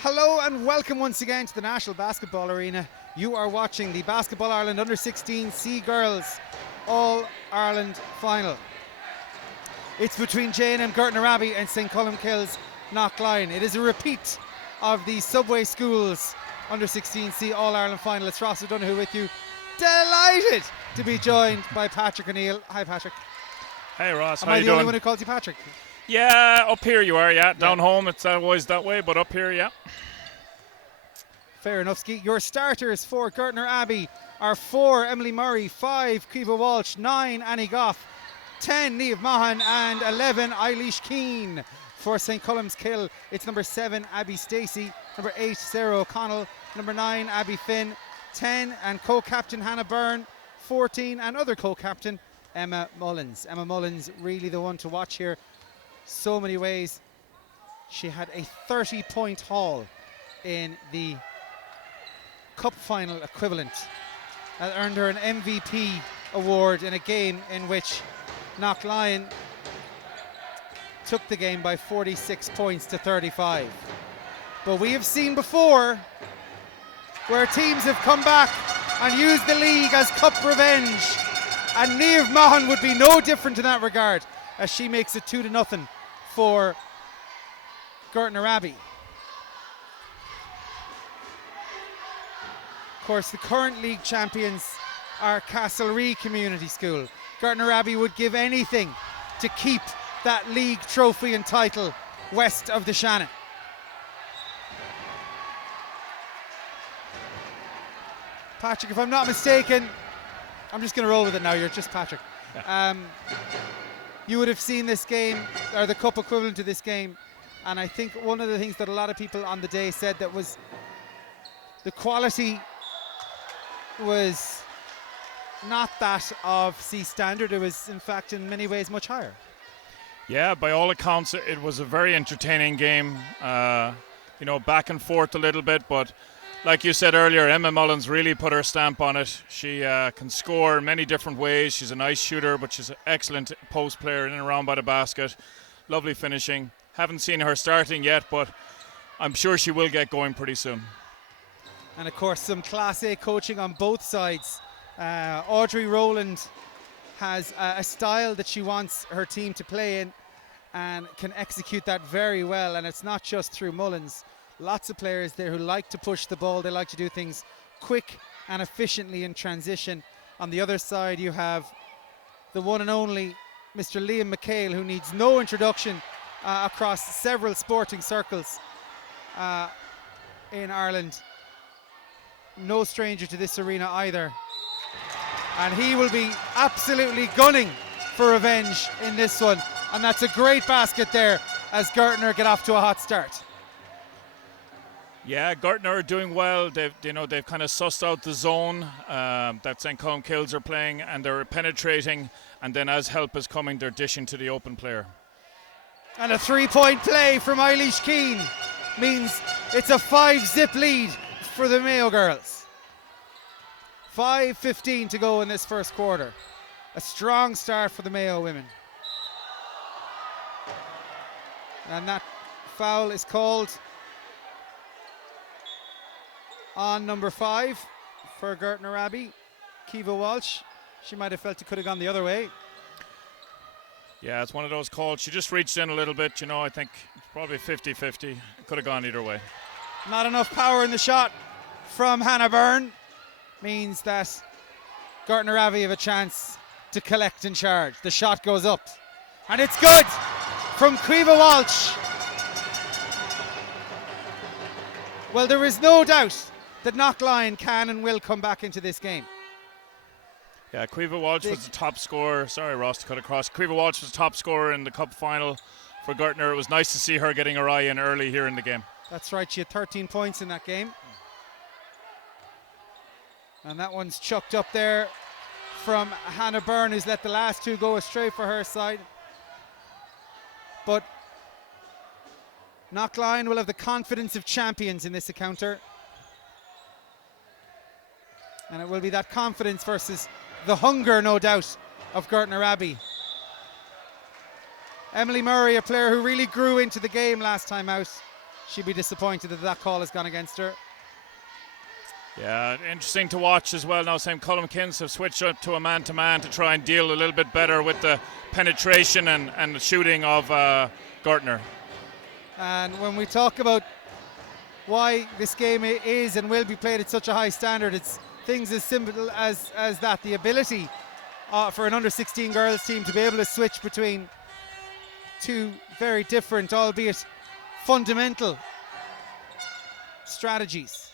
Hello and welcome once again to the National Basketball Arena. You are watching the Basketball Ireland Under-16 C Girls All-Ireland Final. It's between J&M Gortnor Abbey and St. Colmcilles Knocklyon. It is a repeat of the Subway Schools Under-16 C All-Ireland Final. It's Ross O'Donoghue with you. Delighted to be joined by Patrick O'Neill. Hi, Patrick. Hey, Ross. Am how I you the doing? only one who calls you Patrick? Yeah, up here you are, yeah. Down home it's always that way, but up here, yeah. Fair enough, Ski. Your starters for Gortnor Abbey are 4 Emily Murray, 5 Caoimhe Walsh, 9 Annie Goff, 10 Niamh Mahan and 11 Eilish Keane. For St. Colmcille, it's number 7 Abby Stacey, number 8 Sarah O'Connell, number 9 Abby Finn, 10 and co-captain Hannah Byrne, 14 and other co-captain Emma Mullins. Emma Mullins really the one to watch here. So many ways. She had a 30-point haul in the cup final equivalent. That earned her an MVP award in a game in which Knocklyon took the game by 46 points to 35. But we have seen before where teams have come back and used the league as cup revenge, and Niamh Mahan would be no different in that regard as she makes it 2-0 for Gortnor Abbey. Of course, the current league champions are Castlereagh Community School. Gortnor Abbey would give anything to keep that league trophy and title west of the Shannon. Patrick, if I'm not mistaken, I'm just going to roll with it now, you're just Patrick. You would have seen this game, or the cup equivalent to this game, and I think one of the things that a lot of people on the day said that was the quality was not that of C Standard. It was in fact in many ways much higher. Yeah, by all accounts it was a very entertaining game. Back and forth a little bit, but like you said earlier, Emma Mullins really put her stamp on it. She can score many different ways. She's a nice shooter, but she's an excellent post player in and around by the basket. Lovely finishing. Haven't seen her starting yet, but I'm sure she will get going pretty soon. And of course, some Class A coaching on both sides. Audrey Rowland has a style that she wants her team to play in and can execute that very well. And it's not just through Mullins. Lots of players there who like to push the ball. They like to do things quick and efficiently in transition. On the other side, you have the one and only Mr. Liam McHale, who needs no introduction across several sporting circles in Ireland. No stranger to this arena either. And he will be absolutely gunning for revenge in this one. And that's a great basket there as Gortnor get off to a hot start. Yeah, Gortnor are doing well. They've kind of sussed out the zone that St. Colmcilles are playing, and they're penetrating. And then as help is coming, they're dishing to the open player. And a 3-point play from Eilish Keane means it's a 5-zip lead for the Mayo girls. 5:15 to go in this first quarter. A strong start for the Mayo women. And that foul is called on number 5 for Gortnor Abbey, Caoimhe Walsh. She might have felt it could have gone the other way. Yeah, it's one of those calls. She just reached in a little bit, I think it's probably 50-50. It could have gone either way. Not enough power in the shot from Hannah Byrne means that Gortnor Abbey have a chance to collect and charge. The shot goes up and it's good from Caoimhe Walsh. Well, there is no doubt that Knocklyon can and will come back into this game. Yeah, Caoimhe Walsh was the top scorer. Sorry, Ross, to cut across. Caoimhe Walsh was the top scorer in the cup final for Gortnor. It was nice to see her getting her eye in early here in the game. That's right, she had 13 points in that game. And that one's chucked up there from Hannah Byrne, who's let the last two go astray for her side. But Knocklyon will have the confidence of champions in this encounter. And it will be that confidence versus the hunger, no doubt, of Gortnor Abbey. Emily Murray, a player who really grew into the game last time out. she'd be disappointed that that call has gone against her. Yeah, interesting to watch as well now. St. Colmcilles have switched up to a man-to-man to try and deal a little bit better with the penetration and the shooting of Gortnor. And when we talk about why this game is and will be played at such a high standard, it's things as simple as that. The ability for an under-16 girls team to be able to switch between two very different, albeit fundamental strategies.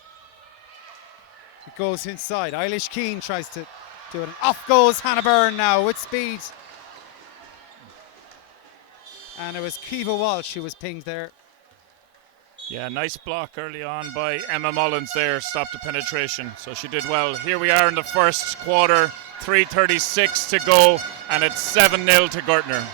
It goes inside. Eilish Keane tries to do it. And off goes Hannah Byrne now with speed. And it was Kiva Walsh who was pinged there. Yeah, nice block early on by Emma Mullins there, stopped the penetration. So she did well. Here we are in the first quarter, 3:36 to go, and it's 7-0 to Gortnor.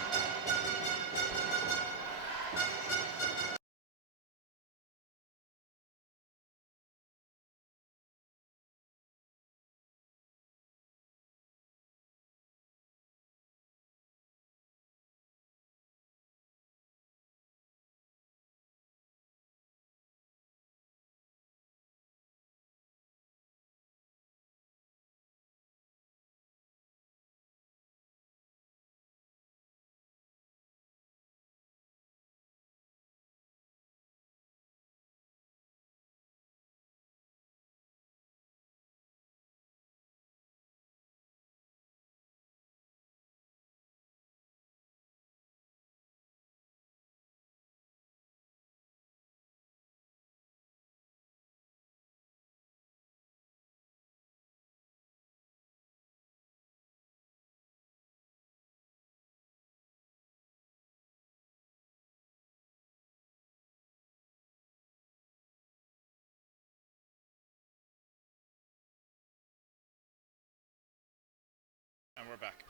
And we're back.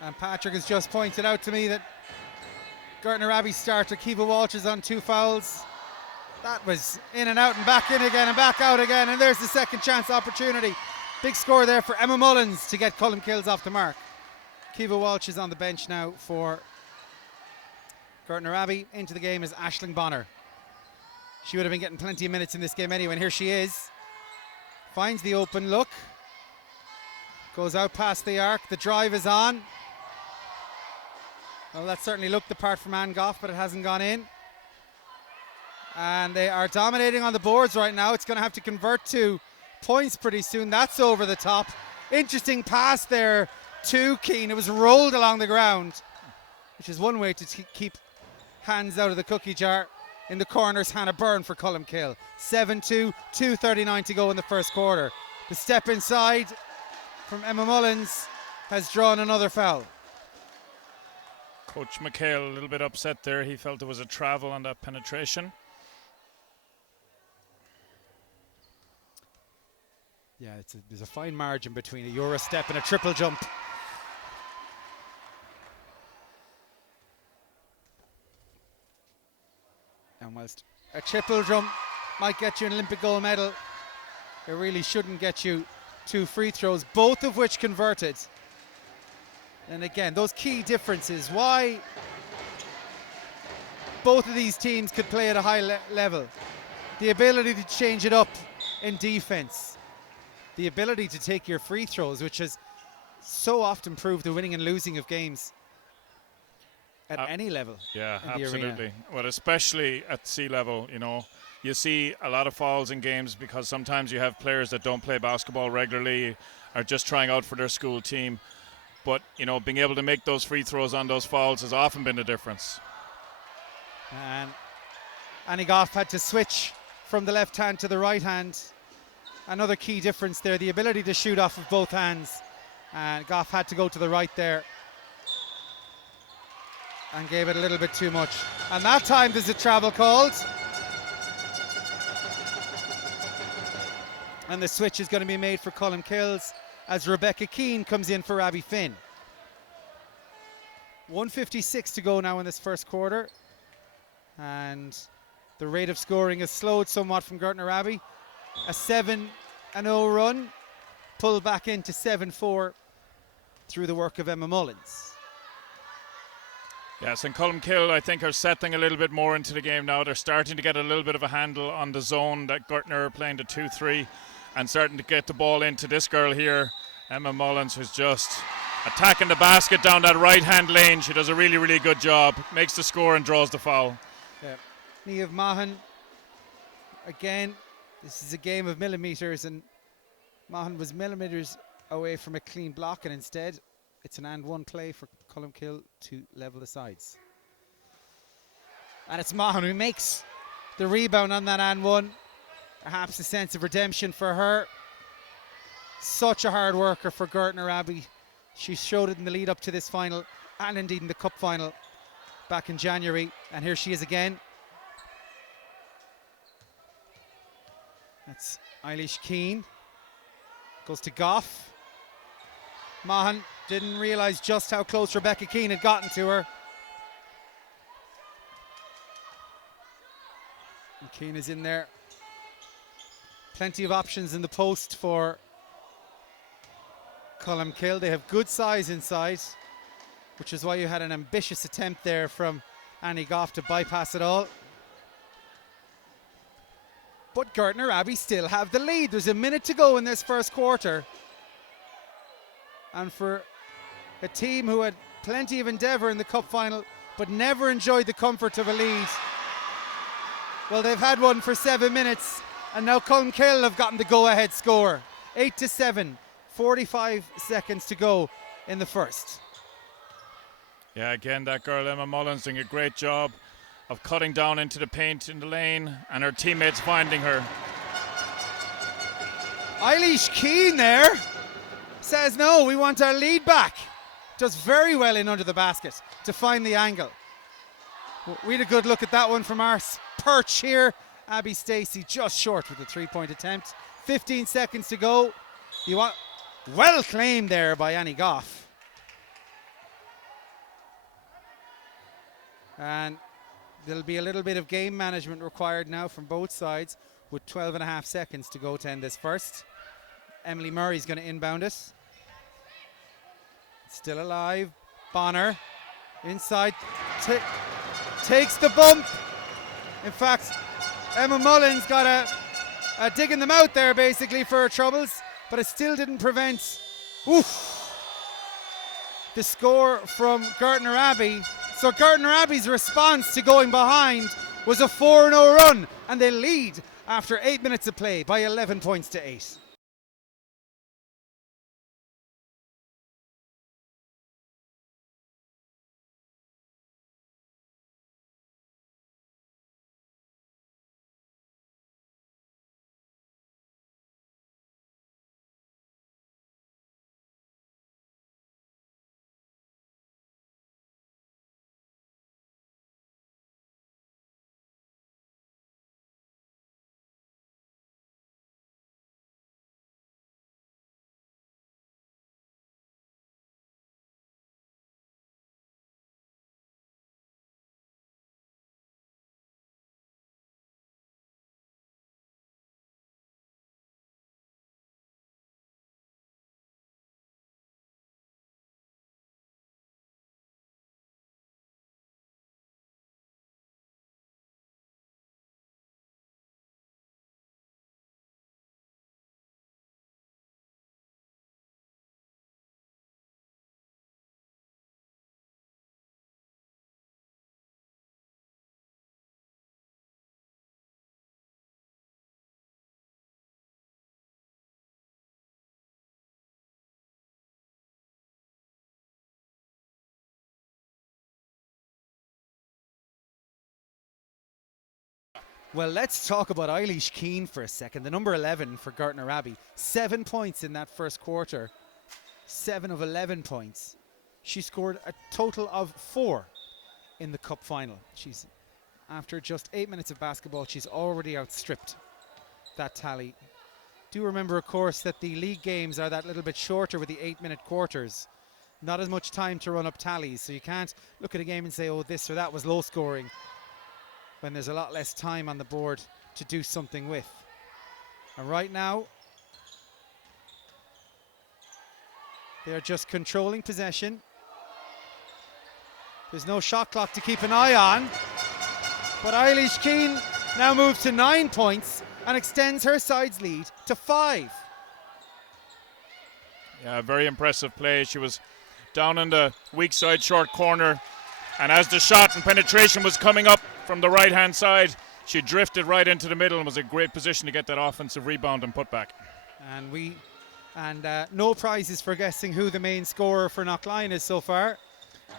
And Patrick has just pointed out to me that Gortnor Abbey starter Kiva Walsh is on 2 fouls. That was in and out and back in again and back out again, and there's the second chance opportunity. Big score there for Emma Mullins to get Colmcilles off the mark. Kiva Walsh is on the bench now for Gortnor Abbey. Into the game is Aisling Bonner. She would have been getting plenty of minutes in this game anyway, and here she is. Finds the open look. Goes out past the arc. The drive is on. Well, that certainly looked the part from Anne Goff, but it hasn't gone in. And they are dominating on the boards right now. It's going to have to convert to points pretty soon. That's over the top. Interesting pass there to Keane. It was rolled along the ground, which is one way to keep hands out of the cookie jar. In the corners, Hannah Byrne for Colmcilles. 7-2, 2:39 to go in the first quarter. The step inside from Emma Mullins has drawn another foul. Coach McHale a little bit upset there. He felt there was a travel on that penetration. Yeah, there's a fine margin between a Euro step and a triple jump. And whilst a triple jump might get you an Olympic gold medal, it really shouldn't get you 2 free throws, both of which converted. And again, those key differences, why both of these teams could play at a high level. The ability to change it up in defense. The ability to take your free throws, which has so often proved the winning and losing of games at any level. Yeah, in the absolutely. arena. Well, especially at sea level, you know, you see a lot of fouls in games because sometimes you have players that don't play basketball regularly, are just trying out for their school team. But, you know, being able to make those free throws on those fouls has often been the difference. And Annie Goff had to switch from the left hand to the right hand. Another key difference there, the ability to shoot off of both hands. And Goff had to go to the right there and gave it a little bit too much. And that time there's a travel called. And the switch is going to be made for Colmcilles as Rebecca Keane comes in for Abby Finn. 1:56 to go now in this first quarter. And the rate of scoring has slowed somewhat from Gortnor Abbey. A 7-0 run, pulled back into 7-4 through the work of Emma Mullins. Yes, and Colmcille, I think, are settling a little bit more into the game now. They're starting to get a little bit of a handle on the zone that Gortnor are playing the 2-3 and starting to get the ball into this girl here, Emma Mullins, who's just attacking the basket down that right-hand lane. She does a really, really good job. Makes the score and draws the foul. Yeah. Niamh Mahan, again, this is a game of millimetres, and Mahan was millimetres away from a clean block, and instead it's an and one play for Colmcille to level the sides. And it's Mahan who makes the rebound on that and one. Perhaps a sense of redemption for her. Such a hard worker for Gortnor Abbey. She showed it in the lead up to this final, and indeed in the cup final back in January. And here she is again. That's Eilish Keane. Goes to Goff. Mahan didn't realise just how close Rebecca Keane had gotten to her. And Keane is in there. Plenty of options in the post for Colmcille. They have good size inside, which is why you had an ambitious attempt there from Annie Goff to bypass it all. But Gortnor Abbey still have the lead. There's a minute to go in this first quarter. And for a team who had plenty of endeavour in the cup final but never enjoyed the comfort of a lead, well, they've had one for 7 minutes, and now Colmcille have gotten the go-ahead score. 8-7, 45 seconds to go in the first. Yeah, again, that girl Emma Mullins doing a great job of cutting down into the paint in the lane, and her teammates finding her. Eilish Keane there says no, we want our lead back. Does very well in under the basket to find the angle. We had a good look at that one from our perch here. Abby Stacey just short with the 3-point attempt. 15 seconds to go. Well claimed there by Annie Goff. And there'll be a little bit of game management required now from both sides, with 12.5 seconds to go to end this first. Emily Murray's going to inbound it. Still alive. Bonner inside. Takes the bump. In fact, Emma Mullins got a dig in the mouth there basically for her troubles, but it still didn't prevent the score from Gortnor Abbey. So Gortnor Abbey's response to going behind was a 4-0 run, and they lead after 8 minutes of play by 11 points to 8. Well, let's talk about Eilish Keane for a second. The number 11 for Gortnor Abbey. 7 points in that first quarter. 7 of 11 points. She scored a total of 4 in the cup final. She's, after just 8 minutes of basketball, she's already outstripped that tally. Do remember, of course, that the league games are that little bit shorter with the 8-minute quarters. Not as much time to run up tallies, so you can't look at a game and say, oh, this or that was low scoring, when there's a lot less time on the board to do something with. And right now, they're just controlling possession. There's no shot clock to keep an eye on. But Eilish Keane now moves to 9 points and extends her side's lead to 5. Yeah, very impressive play. She was down in the weak side short corner, and as the shot and penetration was coming up from the right hand side, she drifted right into the middle and was in a great position to get that offensive rebound and put back. And no prizes for guessing who the main scorer for Knocklyon is so far.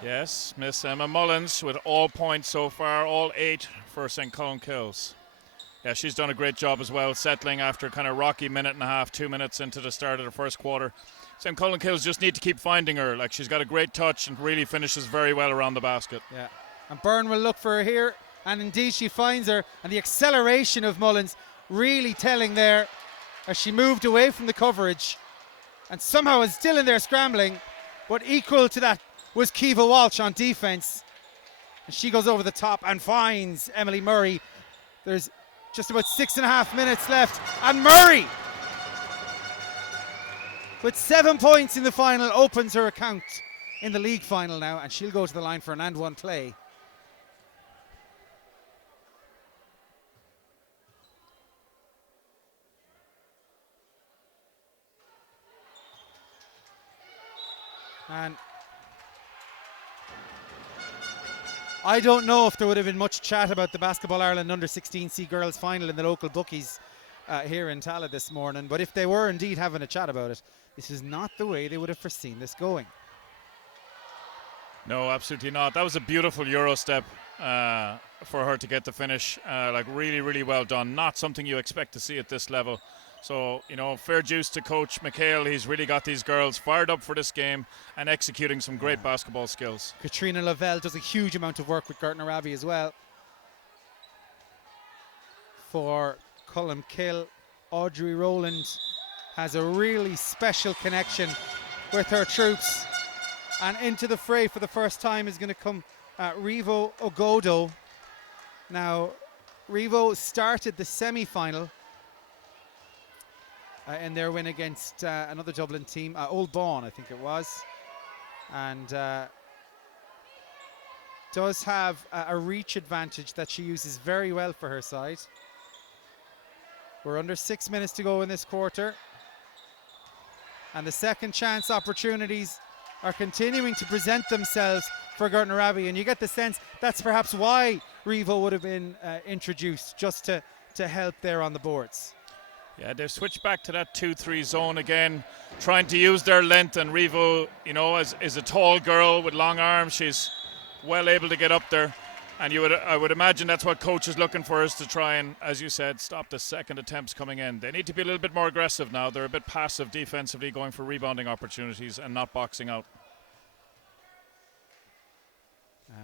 Yes, Miss Emma Mullins with all points so far, all 8 for St. Colmcilles. Yeah, she's done a great job as well, settling after kind of rocky minute and a half, 2 minutes into the start of the first quarter. St. Colmcilles just need to keep finding her. Like, she's got a great touch and really finishes very well around the basket. Yeah, and Byrne will look for her here, and indeed she finds her. And the acceleration of Mullins really telling there as she moved away from the coverage and somehow is still in there scrambling. But equal to that was Kiva Walsh on defense. And she goes over the top and finds Emily Murray. There's just about 6.5 minutes left, and Murray, with 7 points in the final, opens her account in the league final now, and she'll go to the line for an and one play. And I don't know if there would have been much chat about the Basketball Ireland Under-16C girls final in the local bookies here in Tala this morning, but if they were indeed having a chat about it, this is not the way they would have foreseen this going. No, absolutely not. That was a beautiful Euro step for her to get the finish. Like, really, really well done. Not something you expect to see at this level. So, you know, fair dues to Coach McHale. He's really got these girls fired up for this game and executing some great basketball skills. Katrina Lavelle does a huge amount of work with Gortnor Abbey as well. For Colmcille, Audrey Rowland has a really special connection with her troops. And into the fray for the first time is going to come Revo Ogodo. Now, Revo started the semi-final in their win against another Dublin team, Old Bawn, I think it was. And does have a reach advantage that she uses very well for her side. We're under 6 minutes to go in this quarter. And the second chance opportunities are continuing to present themselves for Gortnor Abbey, and you get the sense that's perhaps why Revo would have been introduced, just to help there on the boards. Yeah, they've switched back to that 2-3 zone again, trying to use their length, and Revo, you know, is a tall girl with long arms. She's well able to get up there, and I would imagine that's what coach is looking for, is to try and, as you said, stop the second attempts coming in. They need to be a little bit more aggressive now. They're a bit passive defensively, going for rebounding opportunities and not boxing out.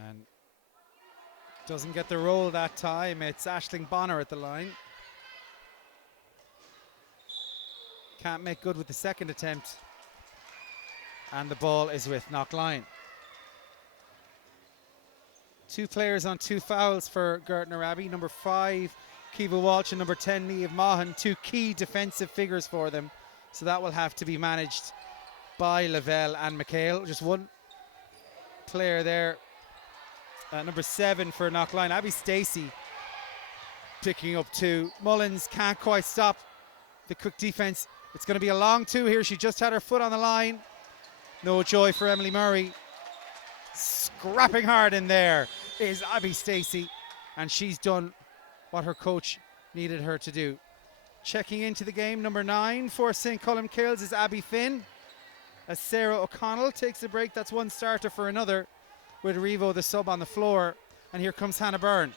And doesn't get the roll that time. It's Aisling Bonner at the line. Can't make good with the second attempt. And the ball is with Knocklyon. 2 players on 2 fouls for Gortnor Abbey. Number 5, Kiva Walsh, and number 10, Niamh Maughan. 2 key defensive figures for them. So that will have to be managed by Lavelle and McHale. Just one player there. Number 7 for Knocklyon, Abby Stacey, picking up 2. Mullins can't quite stop the quick defense. It's going to be a long 2 here. She just had her foot on the line. No joy for Emily Murray. Scrapping hard in there is Abby Stacey, and she's done what her coach needed her to do. Checking into the game, number 9 for St. Colmcilles is Abby Finn. As Sarah O'Connell takes a break, that's one starter for another, with Revo the sub on the floor. And here comes Hannah Byrne.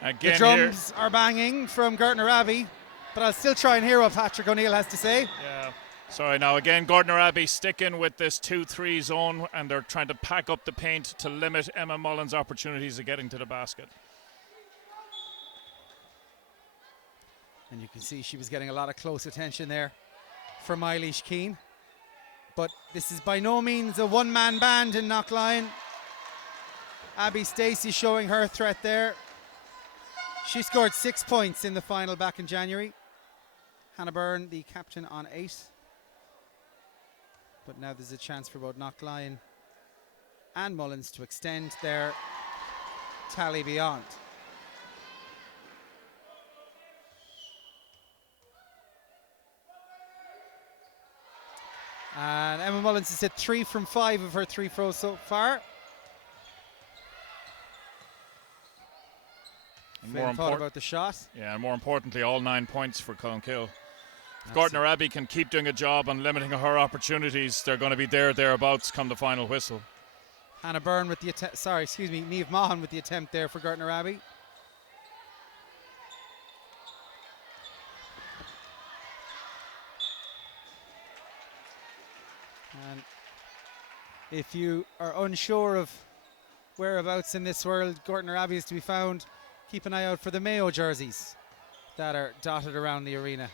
Again, the drums are banging from Gortnor Abbey, but I'll still try and hear what Patrick O'Neill has to say. Yeah. Sorry, now again, Gortnor Abbey sticking with this 2-3 zone, and they're trying to pack up the paint to limit Emma Mullins' opportunities of getting to the basket. And you can see she was getting a lot of close attention there from Eilish Keane. But this is by no means a one-man band in Knocklyon. Abby Stacey showing her threat there. She scored 6 points in the final back in January. Hannah Byrne, the captain, on 8. But now there's a chance for both Knocklyon and Mullins to extend their tally beyond. And Emma Mullins has hit 3 from 5 of her 3 throws so far. More thought about the shot. Yeah, and more importantly, all 9 points for Colmcille. If Gortnor Abbey can keep doing a job on limiting her opportunities, they're going to be thereabouts come the final whistle. Hannah Byrne with the attempt, Niamh Maughan with the attempt there for Gortnor Abbey. And if you are unsure of whereabouts in this world Gortnor Abbey is to be found, keep an eye out for the Mayo jerseys that are dotted around the arena.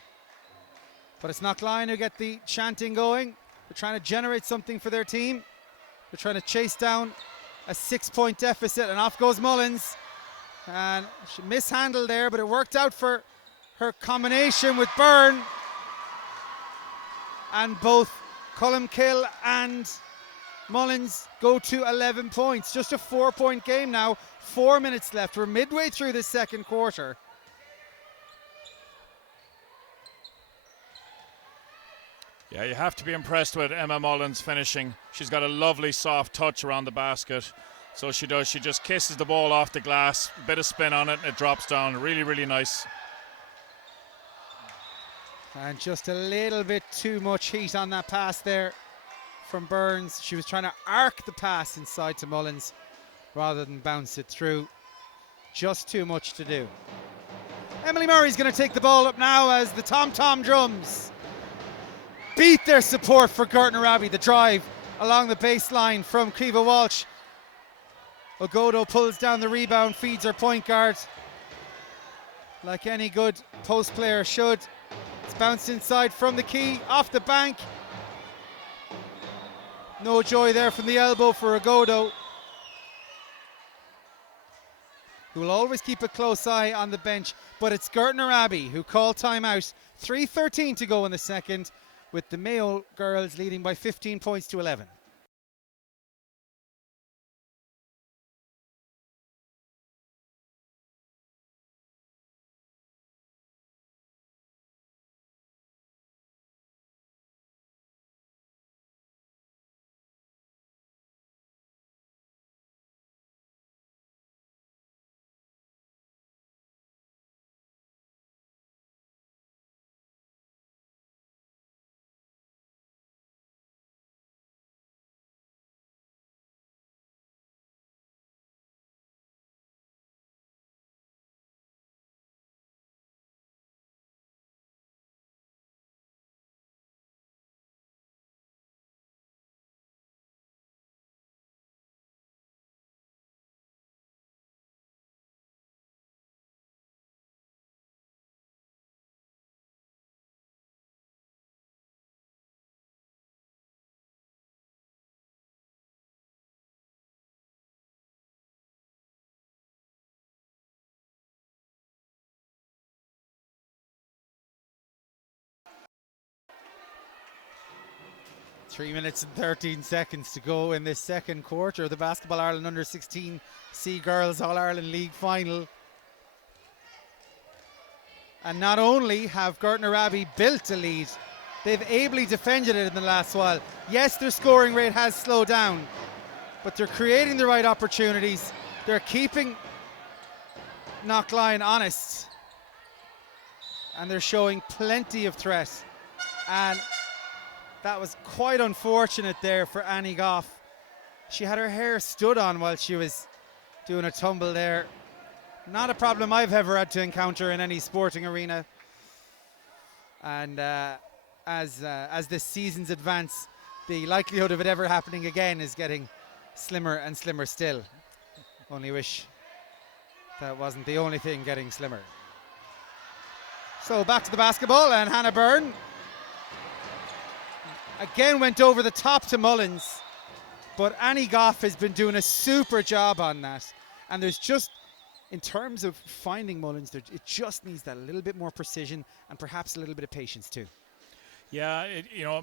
But it's Knocklyon who get the chanting going. They're trying to generate something for their team. They're trying to chase down a 6-point deficit, and off goes Mullins. And she mishandled there, but it worked out for her combination with Byrne. And both Colmcille and Mullins go to 11 points. Just a 4-point game now. 4 minutes left. We're midway through the second quarter. Yeah, you have to be impressed with Emma Mullins finishing. She's got a lovely soft touch around the basket. So she does. She just kisses the ball off the glass, a bit of spin on it, and it drops down. Really, really nice. And just a little bit too much heat on that pass there from Burns. She was trying to arc the pass inside to Mullins rather than bounce it through. Just too much to do. Emily Murray's going to take the ball up now as the tom-tom drums beat their support for Gortnor Abbey. The drive along the baseline from Kiva Walsh. Ogodo pulls down the rebound, feeds her point guard like any good post player should. It's bounced inside from the key, off the bank. No joy there from the elbow for Ogodo, who will always keep a close eye on the bench. But it's Gortnor Abbey who call timeout. 3:13 to go in the second, with the Mayo girls leading by 15 points to 11. Three minutes and 13 seconds to go in this second quarter. The Basketball Ireland Under-16 C Girls All-Ireland League final. And not only have Gortnor Abbey built a lead, they've ably defended it in the last while. Yes, their scoring rate has slowed down, but they're creating the right opportunities. They're keeping Knocklyon honest, and they're showing plenty of threat. And that was quite unfortunate there for Annie Goff. She had her hair stood on while she was doing a tumble there. Not a problem I've ever had to encounter in any sporting arena. And as this season's advance, the likelihood of it ever happening again is getting slimmer and slimmer still. Only wish that wasn't the only thing getting slimmer. So back to the basketball, and Hannah Byrne again went over the top to Mullins, but Annie Goff has been doing a super job on that. And there's just, in terms of finding Mullins, it just needs that little bit more precision and perhaps a little bit of patience too. Yeah,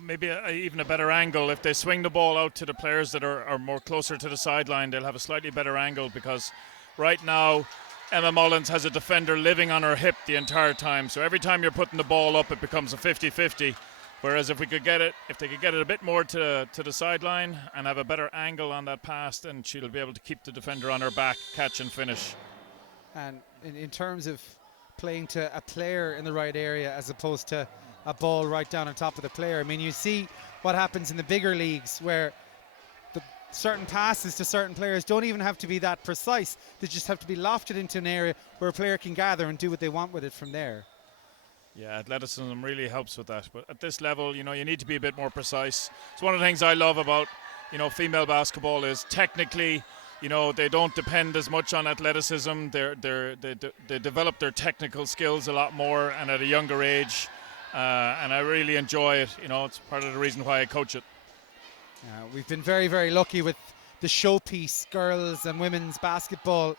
maybe even a better angle. If they swing the ball out to the players that are more closer to the sideline, they'll have a slightly better angle, because right now Emma Mullins has a defender living on her hip the entire time. So every time you're putting the ball up, it becomes a 50-50. Whereas if they could get it a bit more to the sideline and have a better angle on that pass, then she'll be able to keep the defender on her back, catch and finish. And in terms of playing to a player in the right area as opposed to a ball right down on top of the player, I mean, you see what happens in the bigger leagues where the certain passes to certain players don't even have to be that precise. They just have to be lofted into an area where a player can gather and do what they want with it from there. Yeah, athleticism really helps with that. But at this level, you need to be a bit more precise. It's one of the things I love about, female basketball is technically, they don't depend as much on athleticism. They develop their technical skills a lot more and at a younger age. And I really enjoy it. It's part of the reason why I coach it. We've been very, very lucky with the showpiece girls and women's basketball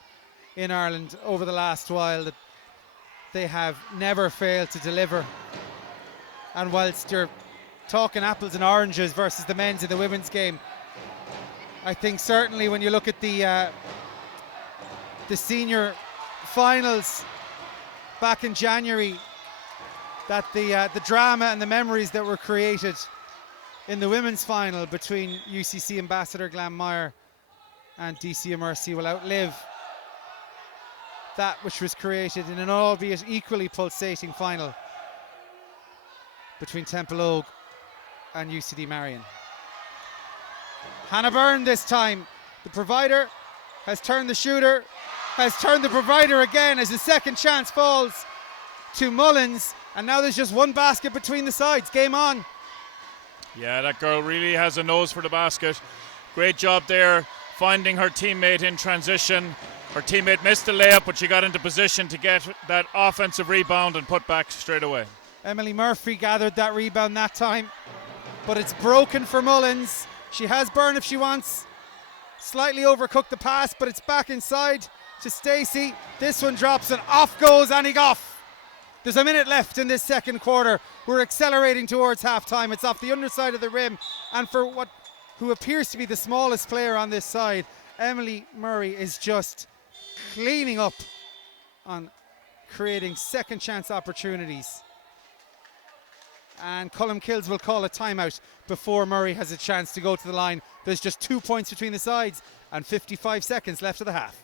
in Ireland over the last while. That they have never failed to deliver. And whilst you're talking apples and oranges versus the men's and the women's game, I think certainly when you look at the senior finals back in January, that the drama and the memories that were created in the women's final between UCC ambassador Glanmire and DC Mercy will outlive that which was created in an albeit equally pulsating final between Temple Ogue and UCD Marion. Hannah Byrne this time, the provider, has turned the shooter, has turned the provider again as the second chance falls to Mullins, and now there's just one basket between the sides. Game on. Yeah, that girl really has a nose for the basket. Great job there, finding her teammate in transition. Her teammate missed the layup, but she got into position to get that offensive rebound and put back straight away. Emily Murphy gathered that rebound that time, but it's broken for Mullins. She has Byrne if she wants. Slightly overcooked the pass, but it's back inside to Stacey. This one drops and off goes Annie Goff. There's a minute left in this second quarter. We're accelerating towards halftime. It's off the underside of the rim, and for who appears to be the smallest player on this side, Emily Murray is just cleaning up on creating second chance opportunities. And Colmcilles will call a timeout before Murray has a chance to go to the line. There's just 2 points between the sides and 55 seconds left of the half.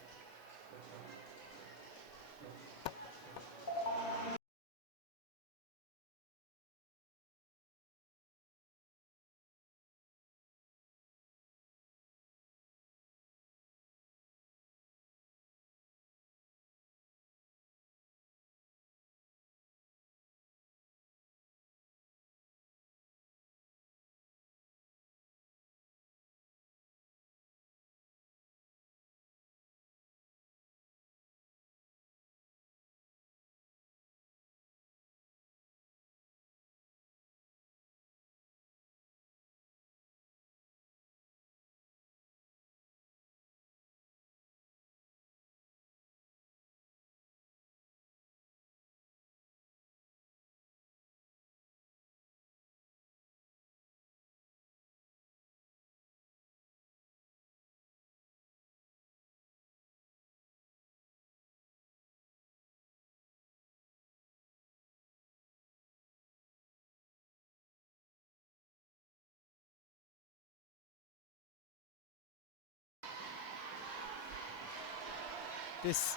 This,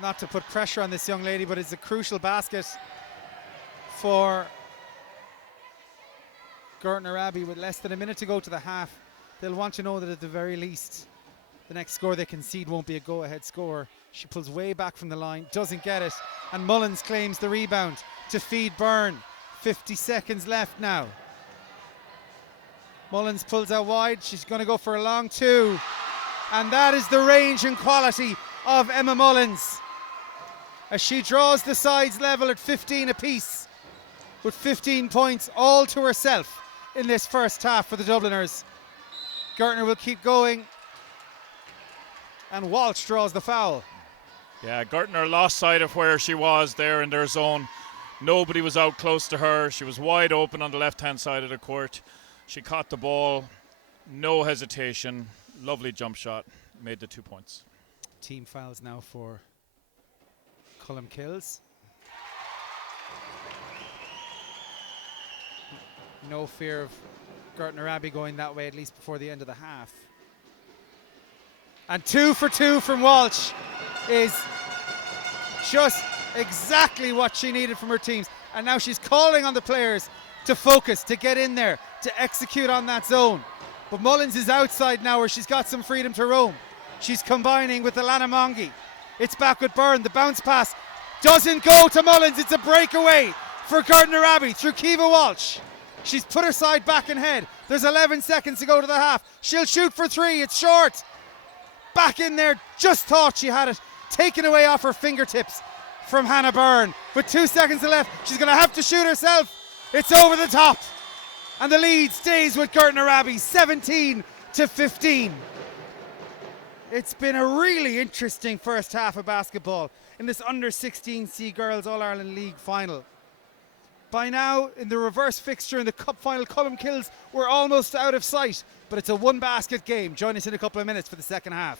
not to put pressure on this young lady, but it's a crucial basket for Gortnor Abbey with less than a minute to go to the half. They'll want to know that at the very least the next score they concede won't be a go-ahead score. She pulls way back from the line, doesn't get it, and Mullins claims the rebound to feed Byrne. 50 seconds left now. Mullins pulls out wide. She's going to go for a long two, and that is the range and quality of Emma Mullins as she draws the sides level at 15 apiece with 15 points all to herself in this first half for the Dubliners. Gortnor will keep going, and Walsh draws the foul. Yeah, Gortnor lost sight of where she was there in their zone. Nobody was out close to her. She was wide open on the left-hand side of the court. She caught the ball, no hesitation, lovely jump shot, made the 2 points. Team fouls now for Colmcilles. No fear of Gortnor Abbey going that way, at least before the end of the half. And 2 for 2 from Walsh is just exactly what she needed from her teams. And now she's calling on the players to focus, to get in there, to execute on that zone. But Mullins is outside now where she's got some freedom to roam. She's combining with Alana Mongi. It's back with Byrne. The bounce pass doesn't go to Mullins. It's a breakaway for Gortnor Abbey through Kiva Walsh. She's put her side back in head. There's 11 seconds to go to the half. She'll shoot for 3. It's short. Back in there. Just thought she had it taken away off her fingertips from Hannah Byrne. With 2 seconds left, she's going to have to shoot herself. It's over the top. And the lead stays with Gortnor Abbey, 17-15. It's been a really interesting first half of basketball in this under-16C Girls All-Ireland League final. By now, in the reverse fixture in the cup final, Colmcilles were almost out of sight, but it's a one-basket game. Join us in a couple of minutes for the second half.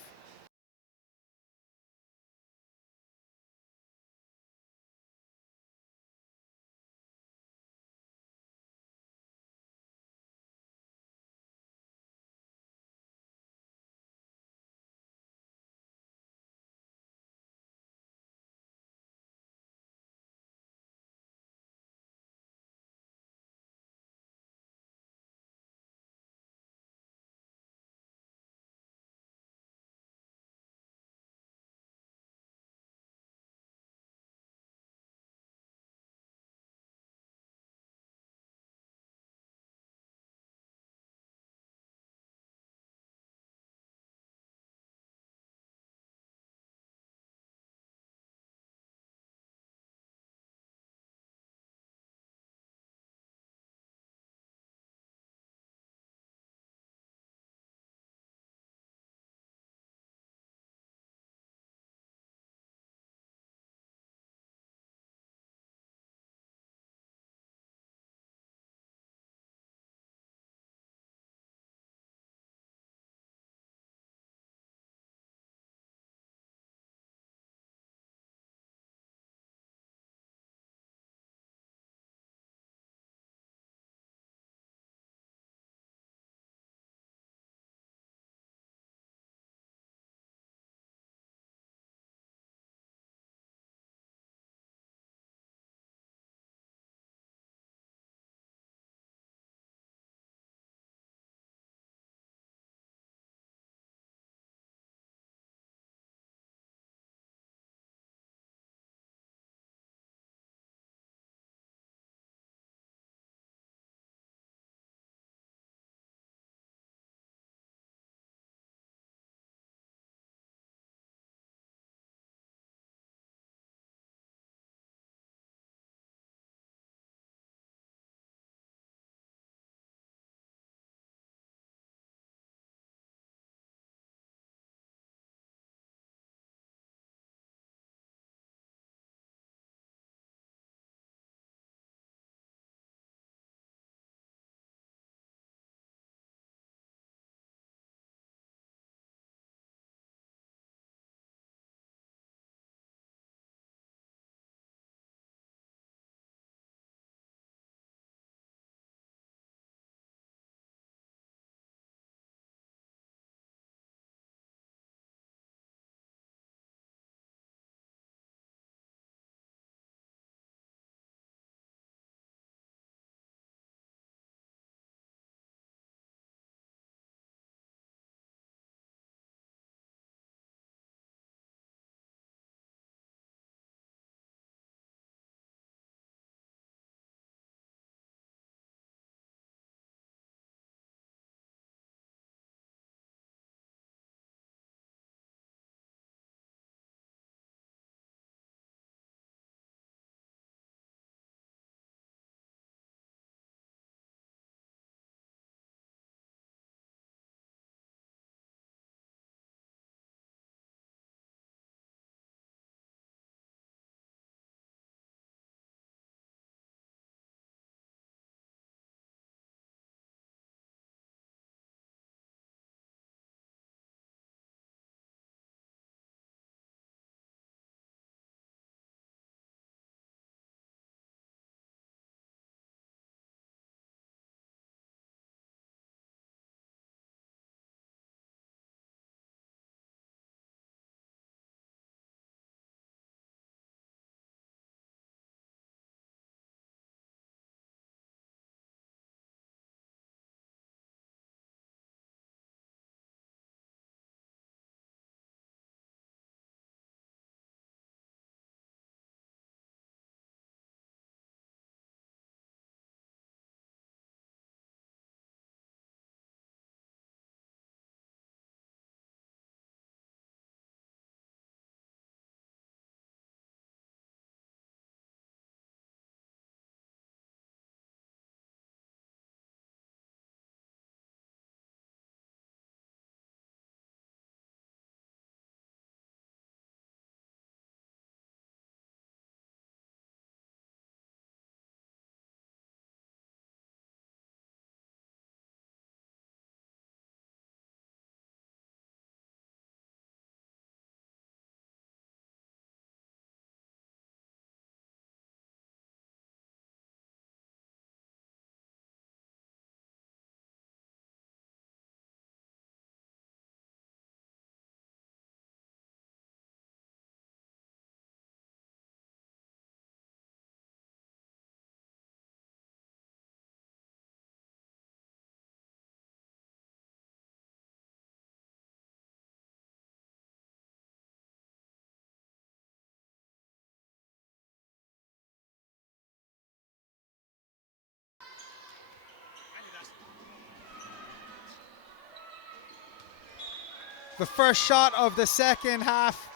The first shot of the second half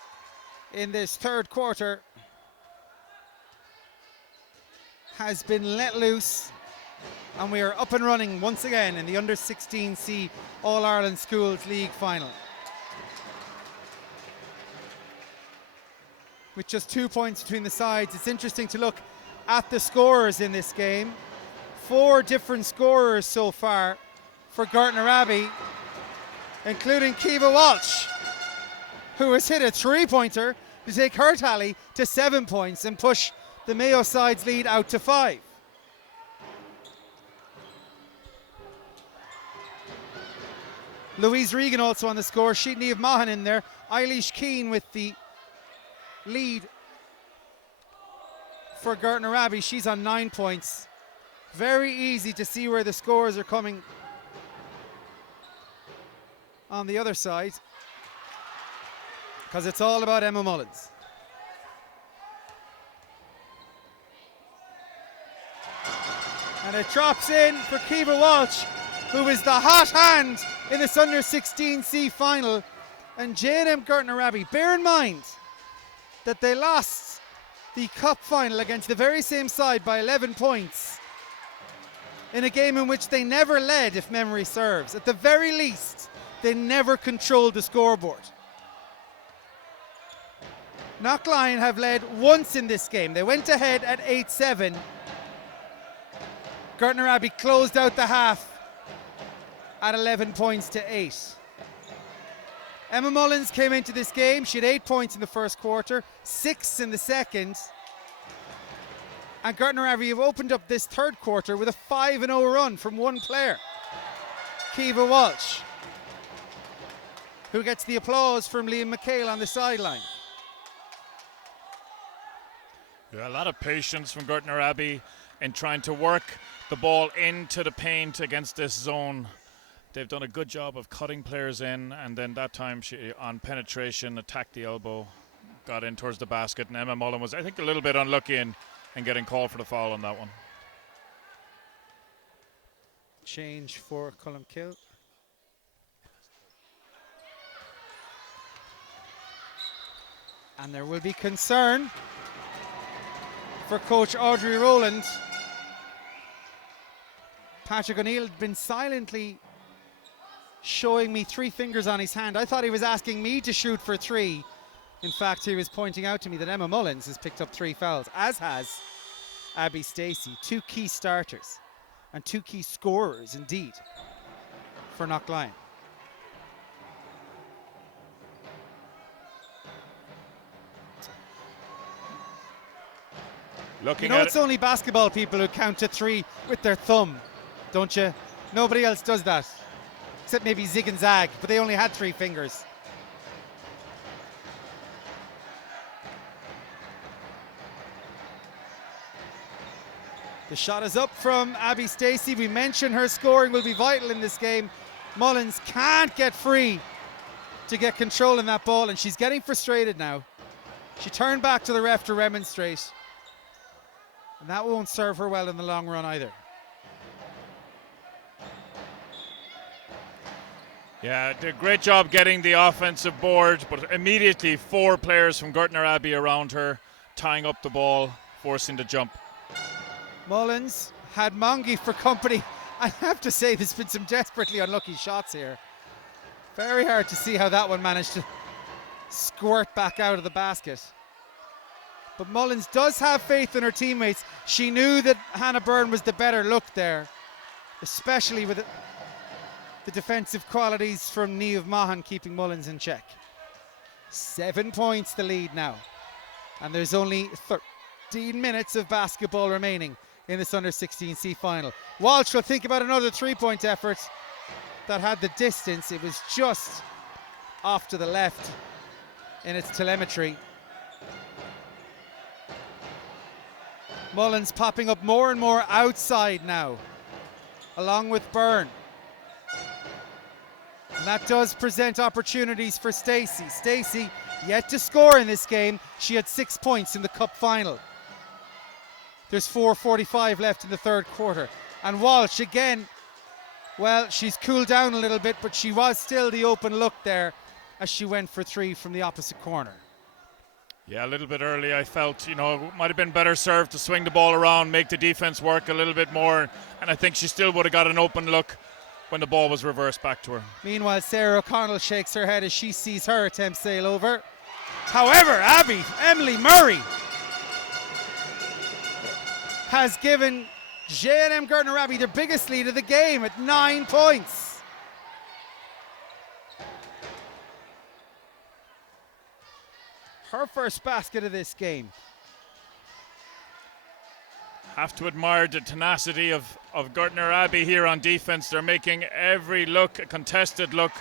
in this third quarter has been let loose, and we are up and running once again in the under 16C All-Ireland Schools League final. With just 2 points between the sides, it's interesting to look at the scorers in this game. 4 different scorers so far for Gortnor Abbey, including Kiva Walsh, who has hit a 3-pointer to take her tally to 7 points and push the Mayo side's lead out to 5. Louise Regan also on the score sheet. Niamh Maughan in there. Eilish Keane with the lead for Gortnor Abbey. She's on 9 points. Very easy to see where the scores are coming on the other side, because it's all about Emma Mullins. And it drops in for Kiva Walsh, who is the hot hand in this under 16C final. And J&M Gortnor Abbey, bear in mind that they lost the cup final against the very same side by 11 points in a game in which they never led, if memory serves. At the very least, they never controlled the scoreboard. Knocklyon have led once in this game. They went ahead at 8-7. Gortnor Abbey closed out the half at 11 points to 8. Emma Mullins came into this game. She had 8 points in the first quarter, 6 in the second. And Gortnor Abbey have opened up this third quarter with a 5-0 run from one player, Kiva Walsh, who gets the applause from Liam McHale on the sideline. Yeah, a lot of patience from Gortnor Abbey in trying to work the ball into the paint against this zone. They've done a good job of cutting players in, and then that time she, on penetration, attacked the elbow, got in towards the basket, and Emma Mullen was, I think, a little bit unlucky in getting called for the foul on that one. Change for Colmcilles. And there will be concern for coach Audrey Rowland. Patrick O'Neill had been silently showing me 3 fingers on his hand. I thought he was asking me to shoot for 3. In fact, he was pointing out to me that Emma Mullins has picked up 3 fouls, as has Abby Stacey. 2 key starters and 2 key scorers indeed for Knocklyon. Looking you know, at it's only basketball people who count to 3 with their thumb, don't you? Nobody else does that, except maybe Zig and Zag, but they only had 3 fingers. The shot is up from Abby Stacey. We mentioned her scoring will be vital in this game. Mullins can't get free to get control in that ball, and she's getting frustrated now. She turned back to the ref to remonstrate, and that won't serve her well in the long run either. Yeah, did a great job getting the offensive board, but immediately 4 players from Gortnor Abbey around her, tying up the ball, forcing the jump. Mullins had Mongie for company. I have to say there's been some desperately unlucky shots here. Very hard to see how that one managed to squirt back out of the basket. But Mullins does have faith in her teammates. She knew that Hannah Byrne was the better look there, especially with the defensive qualities from Niamh Maughan keeping Mullins in check. 7 points the lead now. And there's only 13 minutes of basketball remaining in this under 16C final. Walsh will think about another 3-point effort that had the distance. It was just off to the left in its telemetry. Mullins popping up more and more outside now, along with Byrne. And that does present opportunities for Stacey. Stacey yet to score in this game. She had 6 points in the cup final. There's 4:45 left in the third quarter. And Walsh again, well, she's cooled down a little bit, but she was still the open look there as she went for 3 from the opposite corner. Yeah, a little bit early. I felt, might have been better served to swing the ball around, make the defense work a little bit more, and I think she still would have got an open look when the ball was reversed back to her. Meanwhile, Sarah O'Connell shakes her head as she sees her attempt sail over. However, Emily Murray has given J&M Gortnor Abbey their biggest lead of the game at 9 points. Her first basket of this game. Have to admire the tenacity of Gortnor Abbey here on defense. They're making every look a contested look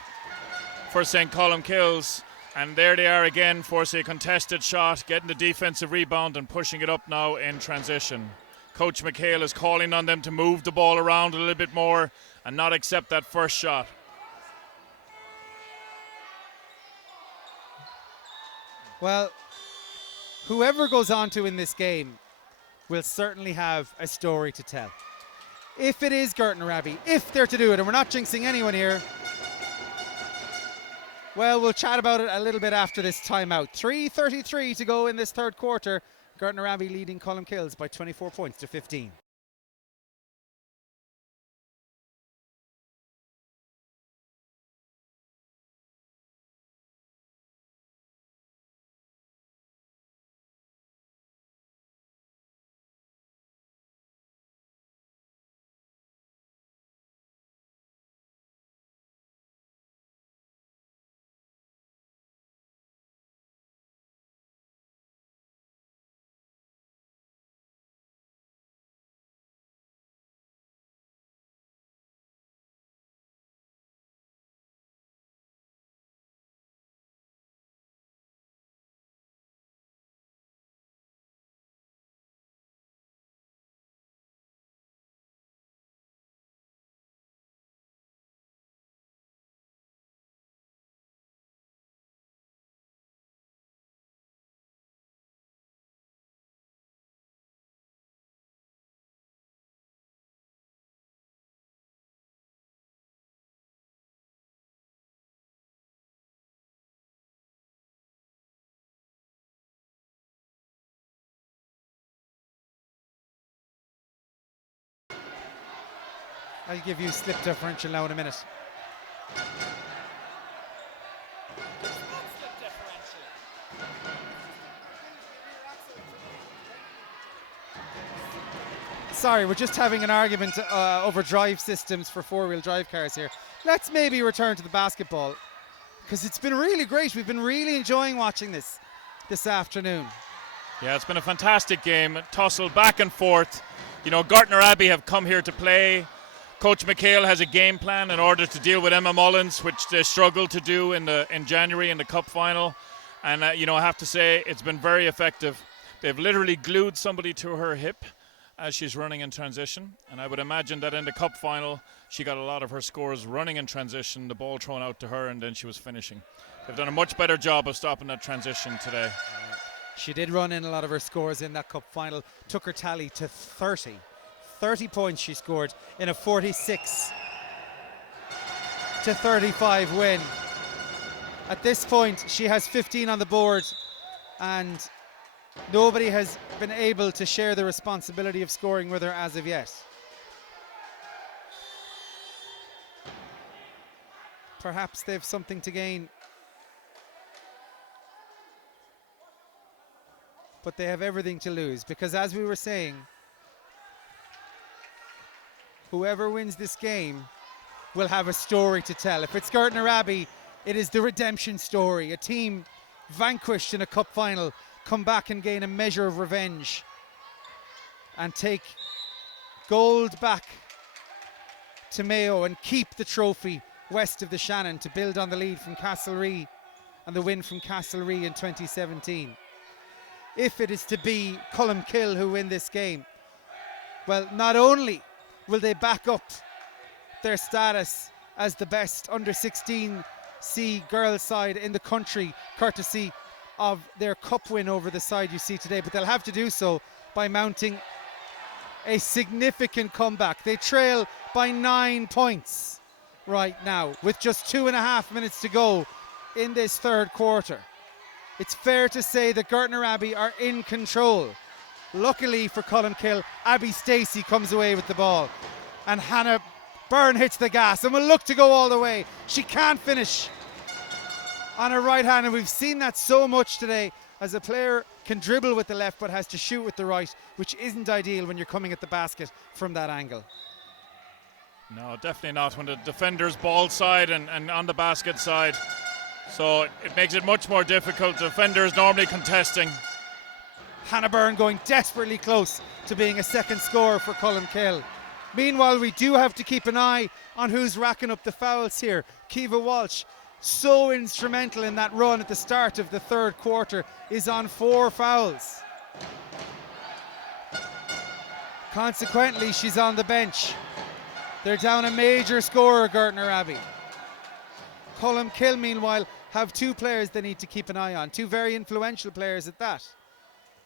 for St. Colmcilles. And there they are again, forcing a contested shot, getting the defensive rebound and pushing it up now in transition. Coach McHale is calling on them to move the ball around a little bit more and not accept that first shot. Well, whoever goes on to win this game will certainly have a story to tell. If it is Gortnor Abbey, if they're to do it, and we're not jinxing anyone here, well, we'll chat about it a little bit after this timeout. 3:33 to go in this third quarter. Gortnor Abbey leading Colmcilles by 24 points to 15. I'll give you slip differential now in a minute. Sorry, we're just having an argument over drive systems for four-wheel drive cars here. Let's maybe return to the basketball, because it's been really great. We've been really enjoying watching this afternoon. Yeah, it's been a fantastic game. Tussle back and forth. Gortnor Abbey have come here to play. Coach McHale has a game plan in order to deal with Emma Mullins, which they struggled to do in January in the cup final. And, I have to say, it's been very effective. They've literally glued somebody to her hip as she's running in transition. And I would imagine that in the cup final, she got a lot of her scores running in transition, the ball thrown out to her, and then she was finishing. They've done a much better job of stopping that transition today. She did run in a lot of her scores in that cup final, took her tally to 30. 30 points she scored in a 46-35 win. At this point, she has 15 on the board, and nobody has been able to share the responsibility of scoring with her as of yet. Perhaps they have something to gain, but they have everything to lose, because as we were saying, whoever wins this game will have a story to tell. If it's Gortnor Abbey, it is the redemption story. A team vanquished in a cup final come back and gain a measure of revenge and take gold back to Mayo and keep the trophy west of the Shannon to build on the lead from Castlerea and the win from Castlerea in 2017. If it is to be Colmcille who win this game, well, not only will they back up their status as the best under-16C girls side in the country, courtesy of their cup win over the side you see today, but they'll have to do so by mounting a significant comeback. They trail by 9 points right now with just 2.5 minutes to go in this third quarter. It's fair to say that Gortnor Abbey are in control. Luckily for Colmcille, Abby Stacey comes away with the ball. And Hannah Byrne hits the gas and will look to go all the way. She can't finish on her right hand, and we've seen that so much today, as a player can dribble with the left but has to shoot with the right, which isn't ideal when you're coming at the basket from that angle. No, definitely not when the defender's ball side and on the basket side. So it makes it much more difficult. The defender is normally contesting. Hannah Byrne going desperately close to being a second scorer for Colmcille. Meanwhile, we do have to keep an eye on who's racking up the fouls here. Kiva Walsh, so instrumental in that run at the start of the third quarter, is on 4 fouls. Consequently, she's on the bench. They're down a major scorer, Gortnor Abbey. Colmcille, meanwhile, have 2 players they need to keep an eye on. 2 very influential players at that.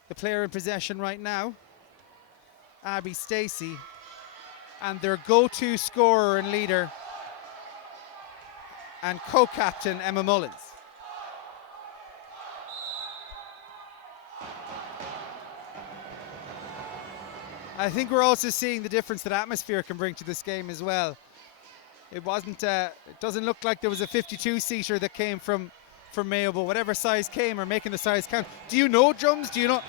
The player in possession right now, Abby Stacey, and their go-to scorer and leader and co-captain, Emma Mullins. I think we're also seeing the difference that atmosphere can bring to this game as well. It doesn't look like there was a 52-seater that came from Mayo, but whatever size came are making the size count. Do you know drums? Do you know,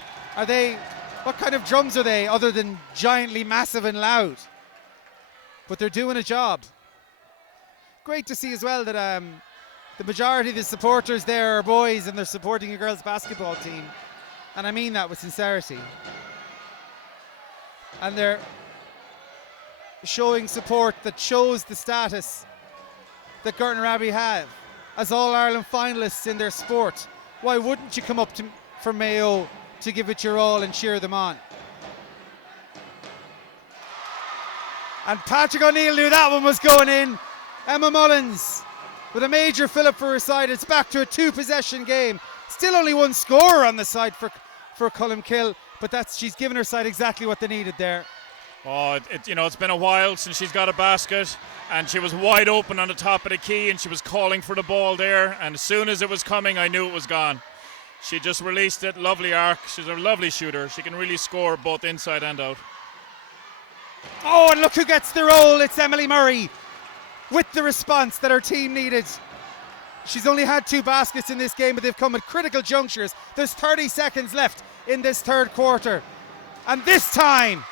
what kind of drums are they other than giantly massive and loud? But they're doing a job. Great to see as well that the majority of the supporters there are boys and they're supporting a girls basketball team. And I mean that with sincerity. And they're showing support that shows the status that Gortnor Abbey have as All-Ireland finalists in their sport. Why wouldn't you come up for Mayo to give it your all and cheer them on? And Patrick O'Neill knew that one was going in. Emma Mullins with a major fill-up for her side. It's back to a 2-possession game. Still only 1 scorer on the side for Colmcille, but she's given her side exactly what they needed there. Oh, it's been a while since she's got a basket, and she was wide open on the top of the key, and she was calling for the ball there, and as soon as it was coming, I knew it was gone. She just released it, lovely arc. She's a lovely shooter. She can really score both inside and out. Oh, and look who gets the roll. It's Emily Murray with the response that her team needed. She's only had 2 baskets in this game, but they've come at critical junctures. There's 30 seconds left in this third quarter. And this time,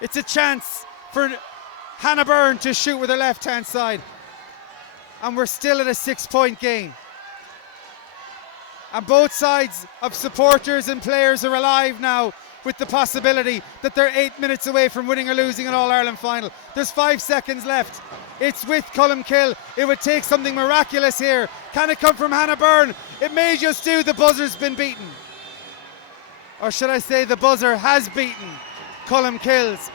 it's a chance for Hannah Byrne to shoot with her left-hand side. And we're still at a 6-point game. And both sides of supporters and players are alive now with the possibility that they're 8 minutes away from winning or losing an All-Ireland final. There's 5 seconds left. It's with Colmcille. It would take something miraculous here. Can it come from Hannah Byrne? It may just do. The buzzer's been beaten. Or should I say the buzzer has beaten Colmcille's.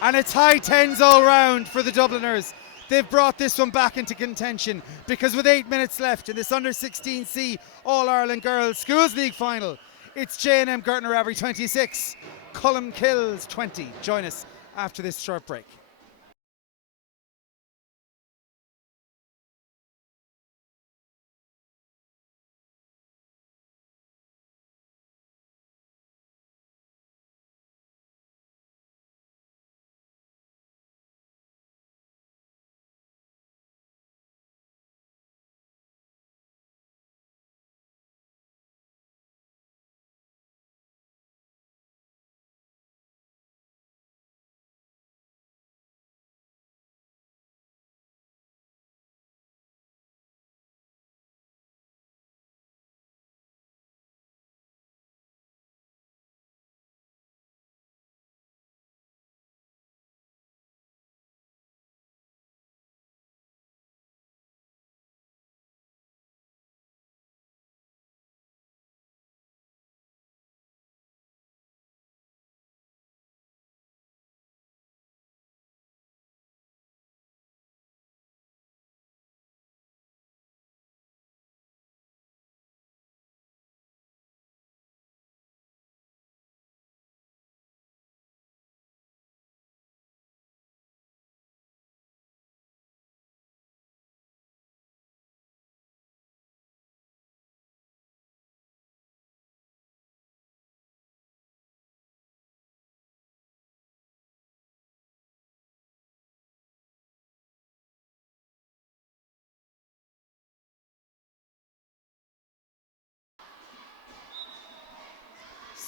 And it's high 10s all round for the Dubliners. They've brought this one back into contention because with 8 minutes left in this under-16C All-Ireland Girls Schools League final, it's J&M Gortnor Abbey 26, Colmcilles 20. Join us after this short break.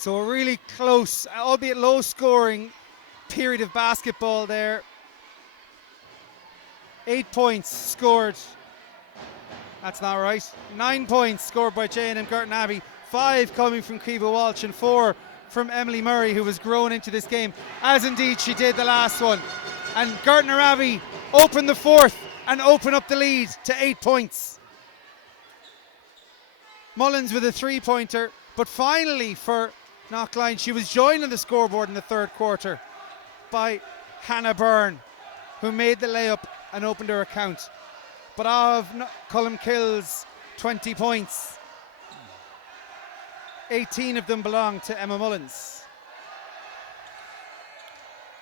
So a really close, albeit low scoring period of basketball there. 8 points scored. That's not right. 9 points scored by J&M Gortnor Abbey. 5 coming from Caoimhe Walsh and 4 from Emily Murray, who was grown into this game, as indeed she did the last one. And Gortnor Abbey open the fourth and open up the lead to 8 points. Mullins with a 3-pointer, but finally for Knocklyon, she was joined on the scoreboard in the third quarter by Hannah Byrne, who made the layup and opened her account. But of Colmcilles' 20 points, 18 of them belong to Emma Mullins.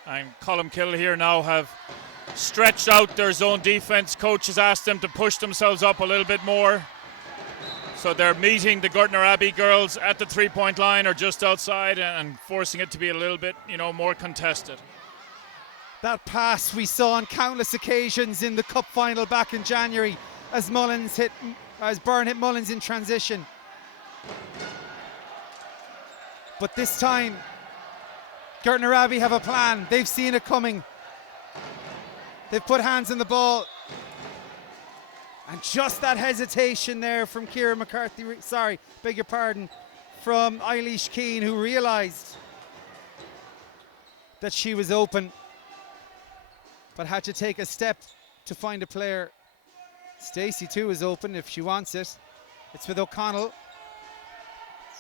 And Colmcille here now have stretched out their zone defense. Coach has asked them to push themselves up a little bit more. So they're meeting the Gortnor Abbey girls at the 3-point line or just outside and forcing it to be a little bit, more contested. That pass we saw on countless occasions in the cup final back in January as Byrne hit Mullins in transition. But this time, Gortnor Abbey have a plan. They've seen it coming. They've put hands on the ball. And just that hesitation there from Ciara McCarthy, from Eilish Keane, who realised that she was open, but had to take a step to find a player. Stacey too is open if she wants it. It's with O'Connell.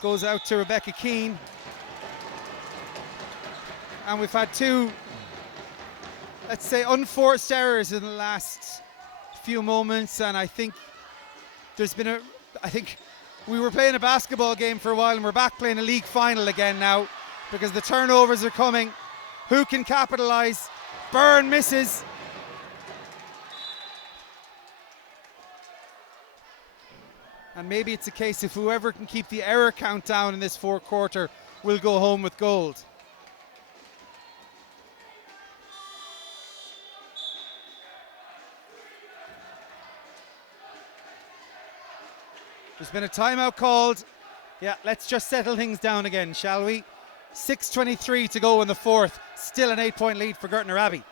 Goes out to Rebecca Keane. And we've had 2, let's say, unforced errors in the last few moments, and I think we were playing a basketball game for a while and we're back playing a league final again now, because the turnovers are coming. Who can capitalize? Byrne misses. And maybe it's a case of whoever can keep the error count down in this fourth quarter will go home with gold. There's been a timeout called. Yeah, let's just settle things down again, shall we? 6:23 to go in the fourth. Still an 8-point lead for Gortnor Abbey.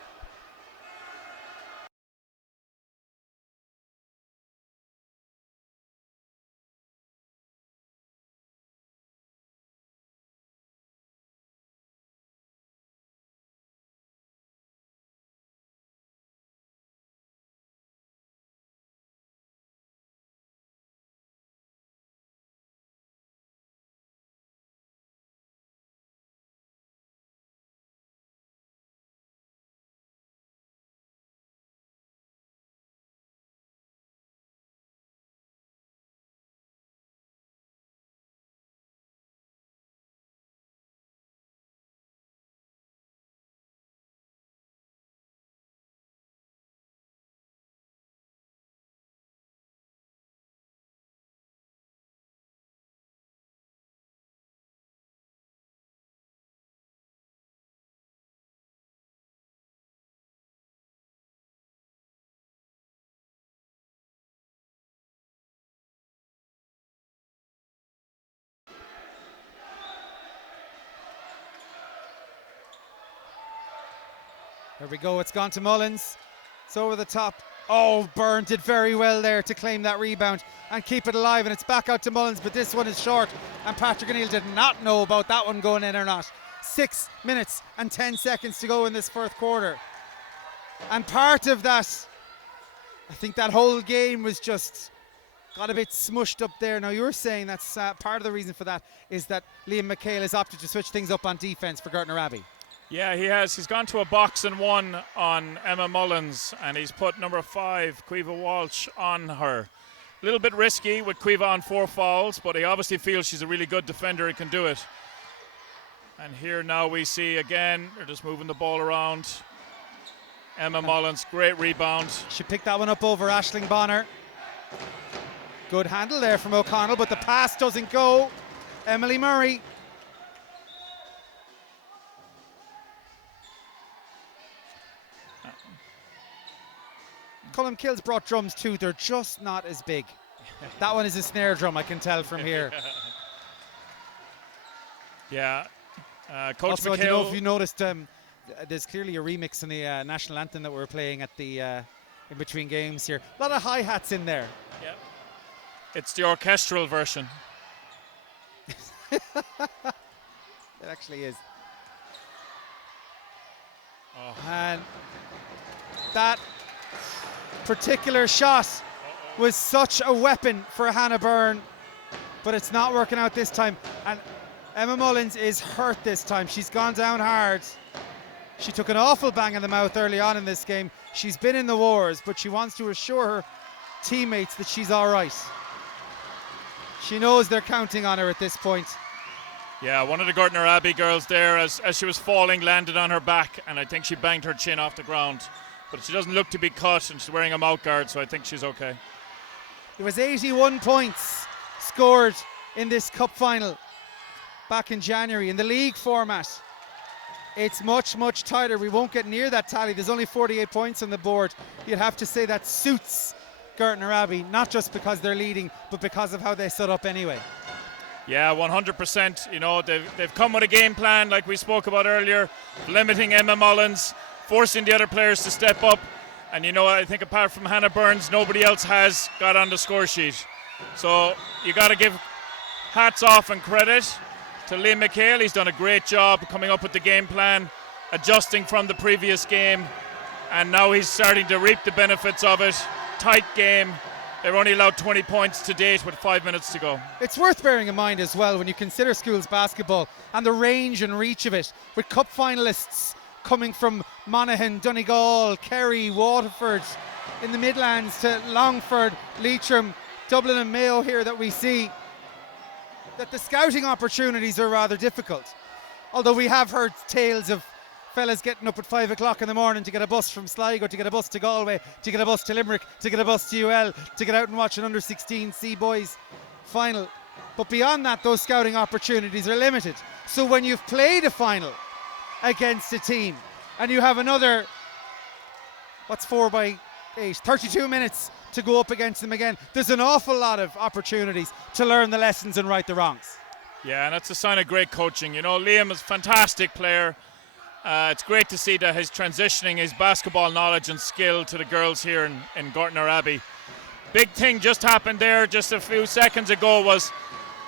There we go, it's gone to Mullins. It's over the top. Oh, Byrne did very well there to claim that rebound and keep it alive, and it's back out to Mullins, but this one is short, and Patrick O'Neill did not know about that one going in or not. 6 minutes and 10 seconds to go in this fourth quarter. And part of that, I think that whole game was just got a bit smushed up there. Now you're saying that's part of the reason for that is that Liam McHale has opted to switch things up on defense for Gortnor Abbey. Yeah, he has. He's gone to a box and one on Emma Mullins, and he's put number 5, Caoimhe Walsh, on her. A little bit risky with Caoimhe on 4 fouls, but he obviously feels she's a really good defender and can do it. And here now we see again, they're just moving the ball around. Emma Mullins, great rebound. She picked that one up over Aisling Bonner. Good handle there from O'Connell, but the pass doesn't go. Emily Murray. Colmcille's brought drums too, they're just not as big. That one is a snare drum, I can tell from here. Yeah. Coach Also, I don't know if McHale. you noticed, there's clearly a remix in the national anthem that we're playing at the in between games here. A lot of hi-hats in there. Yeah. It's the orchestral version. It actually is. Oh. And that particular shot was such a weapon for Hannah Byrne, but it's not working out this time. And Emma Mullins is hurt this time. She's gone down hard. She took an awful bang in the mouth early on in this game. She's been in the wars, but she wants to assure her teammates that she's all right. She knows they're counting on her at this point. Yeah, one of the Gortnor Abbey girls there, as she was falling, landed on her back, and I think she banged her chin off the ground. But she doesn't look to be cut, and she's wearing a mouth guard, so I think she's okay. There was 81 points scored in this cup final back in January. In the league format, it's much, much tighter. We won't get near that tally. There's only 48 points on the board. You'd have to say that suits Gortnor Abbey, not just because they're leading, but because of how they set up anyway. Yeah, 100%. You know, they've come with a game plan, like we spoke about earlier, limiting Emma Mullins, forcing the other players to step up. And, you know, I think apart from Hannah Burns, nobody else has got on the score sheet. So you got to give hats off and credit to Liam McHale. He's done a great job coming up with the game plan, adjusting from the previous game. And now he's starting to reap the benefits of it. Tight game. They've only allowed 20 points to date with 5 minutes to go. It's worth bearing in mind as well when you consider schools basketball and the range and reach of it, with cup finalists coming from Monaghan, Donegal, Kerry, Waterford, in the Midlands to Longford, Leitrim, Dublin and Mayo here, that we see that the scouting opportunities are rather difficult. Although we have heard tales of fellas getting up at 5 o'clock in the morning to get a bus from Sligo, to get a bus to Galway, to get a bus to Limerick, to get a bus to UL, to get out and watch an under-16 C boys final. But beyond that, those scouting opportunities are limited. So when you've played a final against a team and you have another, 4 by 8, 32 minutes to go up against them again, there's an awful lot of opportunities to learn the lessons and right the wrongs. Yeah, and that's a sign of great coaching. You know, Liam is a fantastic player. It's great to see that he's transitioning his basketball knowledge and skill to the girls here in Gortnor Abbey. Big thing just happened there just a few seconds ago was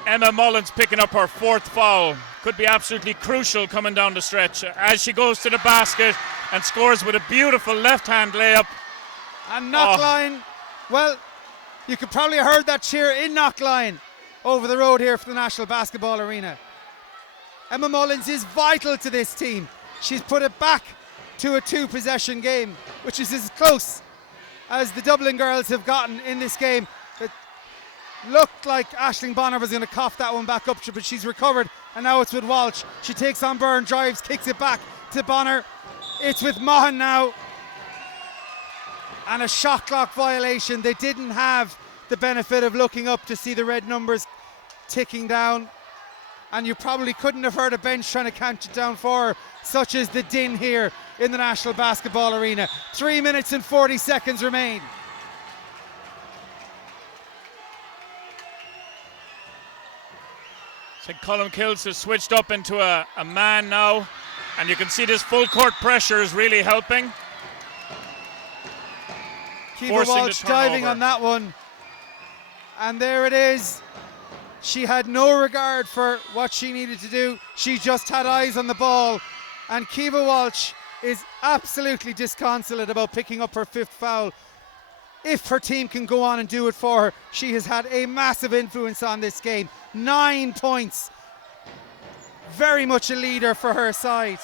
Emma Mullins picking up her 4th foul. Could be absolutely crucial coming down the stretch as she goes to the basket and scores with a beautiful left-hand layup. And Knocklyon, well, you could probably have heard that cheer in Knocklyon over the road here for the National Basketball Arena. Emma Mullins is vital to this team. She's put it back to a 2-possession game, which is as close as the Dublin girls have gotten in this game. It looked like Aisling Bonner was going to cough that one back up, but she's recovered, and now it's with Walsh. She takes on Byrne, drives, kicks it back to Bonner. It's with Maughan now. And a shot clock violation. They didn't have the benefit of looking up to see the red numbers ticking down. And you probably couldn't have heard a bench trying to count it down for her, such as the din here in the National Basketball Arena. 3 minutes and 40 seconds remain. I think Colmcilles has switched up into a man now, and you can see this full court pressure is really helping. Kiva Walsh diving on that one. And there it is. She had no regard for what she needed to do. She just had eyes on the ball. And Kiva Walsh is absolutely disconsolate about picking up her 5th foul. If her team can go on and do it for her, she has had a massive influence on this game. 9 points. Very much a leader for her side.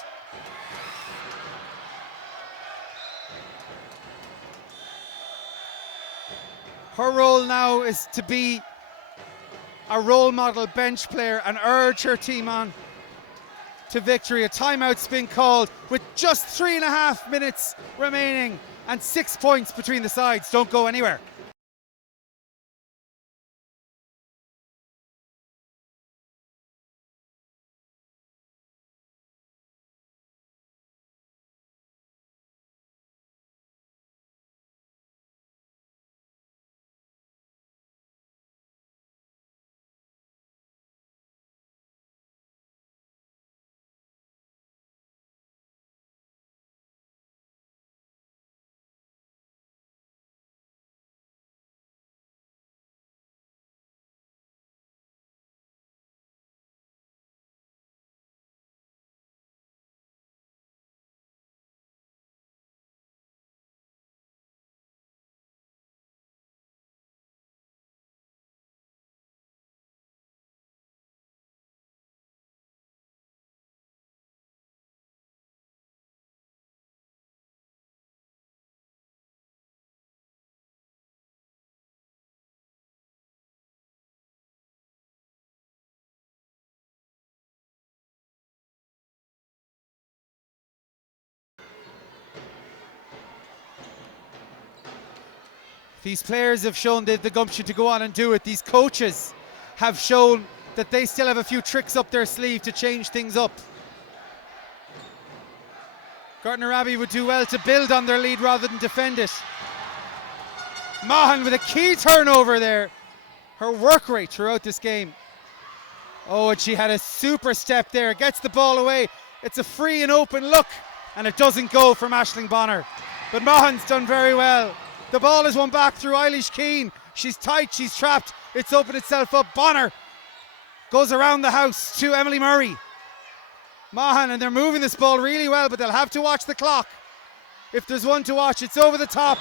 Her role now is to be a role model bench player and urge her team on to victory. A timeout's been called with just 3.5 minutes remaining and 6 points between the sides. Don't go anywhere. These players have shown they've the gumption to go on and do it. These coaches have shown that they still have a few tricks up their sleeve to change things up. Gortnor Abbey would do well to build on their lead rather than defend it. Mahan with a key turnover there. Her work rate throughout this game. Oh, and she had a super step there. Gets the ball away. It's a free and open look, and it doesn't go from Aisling Bonner. But Mahan's done very well. The ball is won back through Eilish Keane. She's tight, she's trapped. It's opened itself up. Bonner goes around the house to Emily Murray. Mahan, and they're moving this ball really well, but they'll have to watch the clock. If there's one to watch, it's over the top.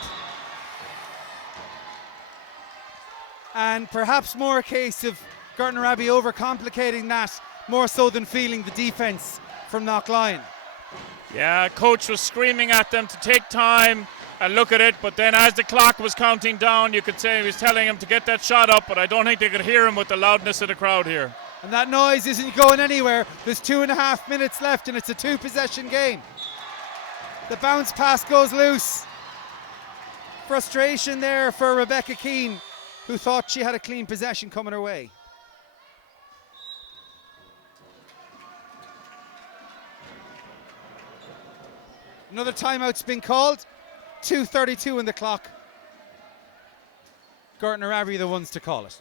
And perhaps more a case of Gortnor Abbey overcomplicating that more so than feeling the defence from Knocklyon. Yeah, coach was screaming at them to take time and look at it, but then as the clock was counting down, you could say he was telling them to get that shot up, but I don't think they could hear him with the loudness of the crowd here. And that noise isn't going anywhere. There's 2.5 minutes left and it's a 2-possession game. The bounce pass goes loose. Frustration there for Rebecca Keane, who thought she had a clean possession coming her way. Another timeout's been called. 2:32 on the clock. Gortnor Abbey the ones to call it.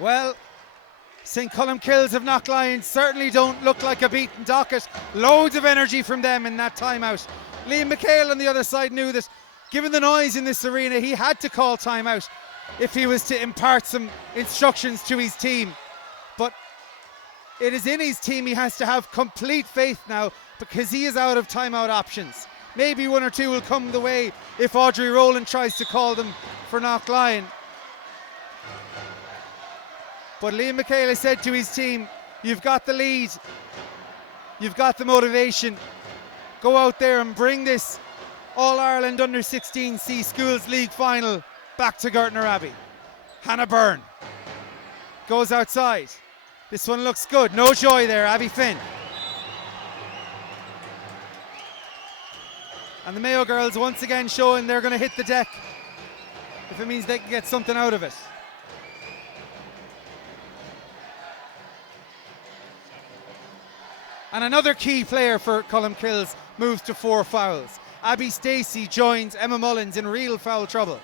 Well, St. Colmcilles of Knocklyon certainly don't look like a beaten docket. Loads of energy from them in that timeout. Liam McHale on the other side knew that given the noise in this arena, he had to call timeout if he was to impart some instructions to his team. But it is in his team he has to have complete faith now because he is out of timeout options. Maybe one or two will come the way if Audrey Rowland tries to call them for Knocklyon. But Liam McHale said to his team, you've got the lead, you've got the motivation, go out there and bring this All-Ireland Under-16C Schools League final back to Gortnor Abbey. Hannah Byrne goes outside. This one looks good, no joy there, Abby Finn. And the Mayo girls once again showing they're going to hit the deck if it means they can get something out of it. And another key player for Colmcilles moves to 4 fouls. Abby Stacey joins Emma Mullins in real foul trouble.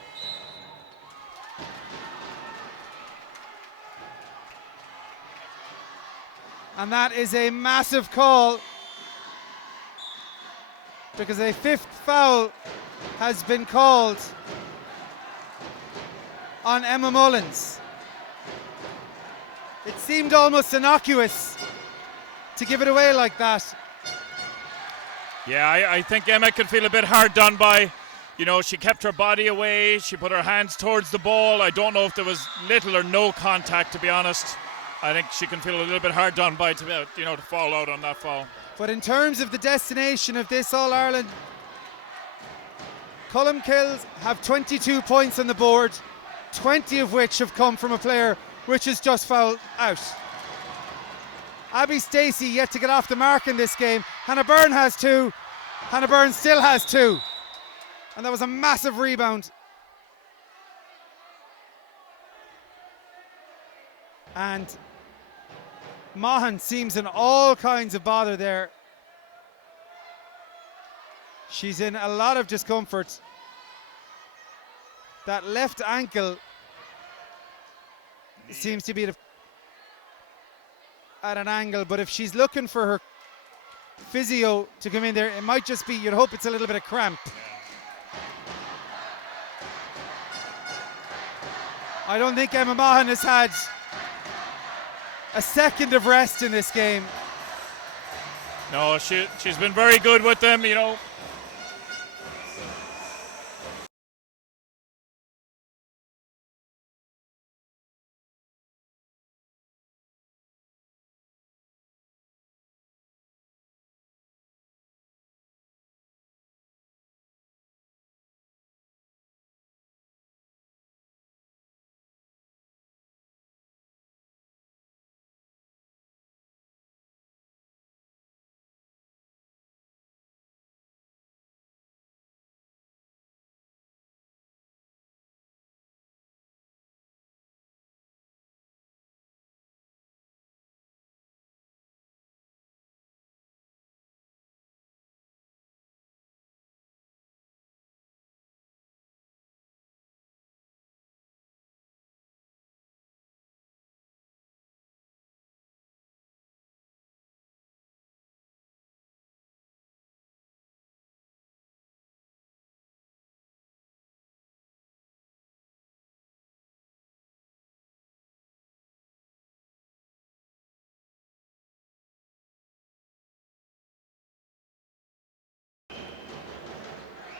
And that is a massive call because a 5th foul has been called on Emma Mullins. It seemed almost innocuous to give it away like that. Yeah, I think Emma could feel a bit hard done by. You know, she kept her body away, she put her hands towards the ball. I don't know if there was little or no contact, to be honest. I think she can feel a little bit hard done by to fall out on that foul. But in terms of the destination of this All-Ireland, Colmcilles have 22 points on the board, 20 of which have come from a player which has just fouled out. Abby Stacey yet to get off the mark in this game. Hannah Byrne has 2. Hannah Byrne still has 2. And that was a massive rebound. And Mahan seems in all kinds of bother there. She's in a lot of discomfort. That left ankle seems to be at an angle, but if she's looking for her physio to come in there, it might just be, you'd hope it's a little bit of cramp. I don't think Emma Mahan has had a second of rest in this game. No, she's been very good with them, you know.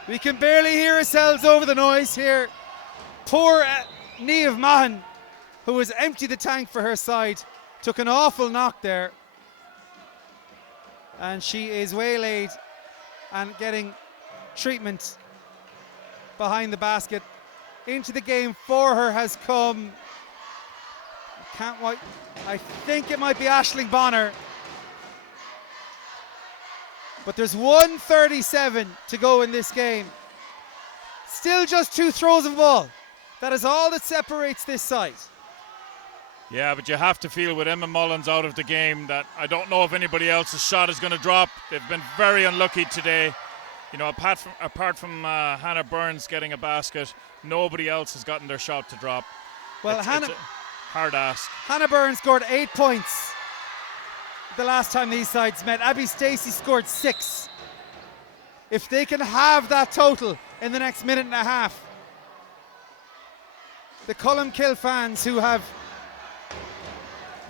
We can barely hear ourselves over the noise here. Poor Niamh Mahan, who has emptied the tank for her side, took an awful knock there. And she is waylaid and getting treatment behind the basket. Into the game for her has come, I think it might be Aisling Bonner. But there's 1:37 to go in this game. Still just 2 throws of the ball. That is all that separates this side. Yeah, but you have to feel with Emma Mullins out of the game that I don't know if anybody else's shot is going to drop. They've been very unlucky today. You know, apart from Hannah Burns getting a basket, nobody else has gotten their shot to drop. Well, it's a hard ask. Hannah Burns scored 8 points the last time these sides met. Abby Stacey scored 6. If they can have that total in the next minute and a half, the Colmcilles fans, who have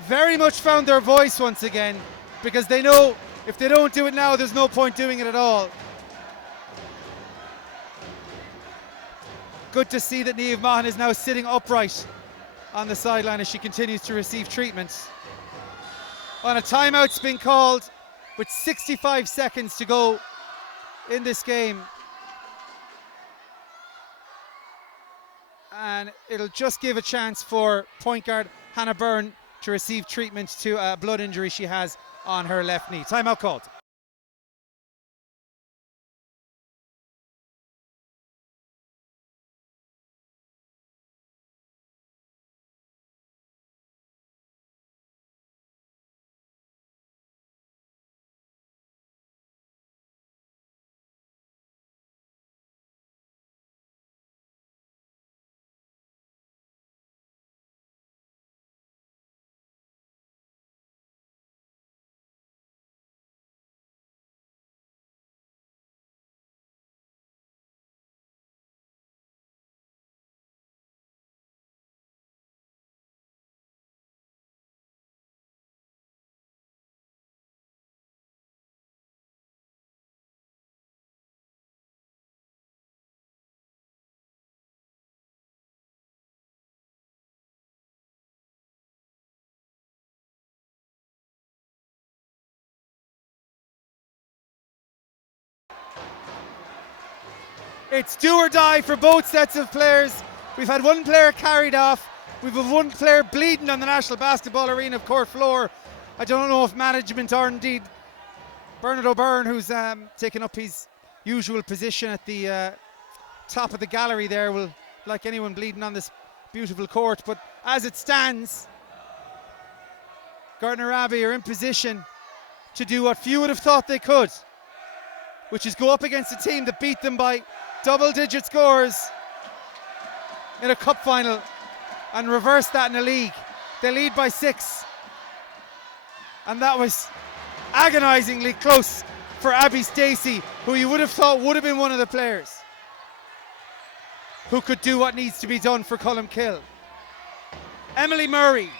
very much found their voice once again, because they know if they don't do it now, there's no point doing it at all. Good to see that Niamh Mahan is now sitting upright on the sideline as she continues to receive treatment. On a timeout's been called with 65 seconds to go in this game. And it'll just give a chance for point guard Hannah Byrne to receive treatment to a blood injury she has on her left knee. Timeout called. It's do or die for both sets of players. We've had one player carried off. We've had one player bleeding on the National Basketball Arena court floor. I don't know if management or indeed Bernard O'Byrne, who's taken up his usual position at the top of the gallery there, will like anyone bleeding on this beautiful court. But as it stands, Gortnor Abbey are in position to do what few would have thought they could, which is go up against a team that beat them by double-digit scores in a cup final and reverse that in a league. They lead by 6, and that was agonisingly close for Abby Stacey, who you would have thought would have been one of the players who could do what needs to be done for Colmcille. Emily Murray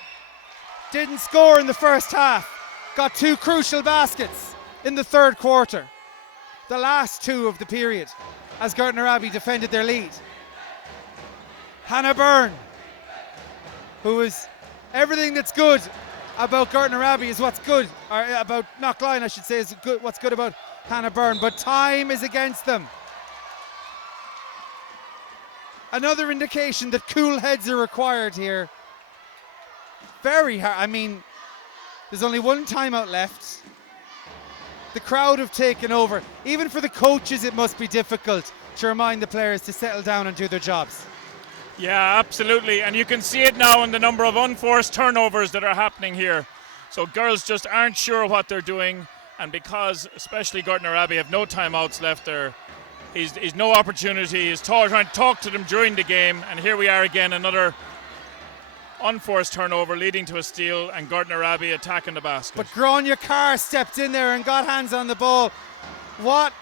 didn't score in the first half, got 2 crucial baskets in the third quarter, the last 2 of the period, as Gortnor Abbey defended their lead. Hannah Byrne, who is everything that's good about Gortnor Abbey is what's good, or about Knocklyon, I should say, is good, what's good about Hannah Byrne, but time is against them. Another indication that cool heads are required here. Very hard. I mean, there's only one timeout left. The crowd have taken over. Even for the coaches, it must be difficult to remind the players to settle down and do their jobs. Yeah, absolutely. And you can see it now in the number of unforced turnovers that are happening here. So girls just aren't sure what they're doing. And because especially Gortnor Abbey have no timeouts left there, he's no opportunity. He's trying to talk to them during the game. And here we are again, another unforced turnover leading to a steal, and Gortnor Abbey attacking the basket. But Grania Carr stepped in there and got hands on the ball. What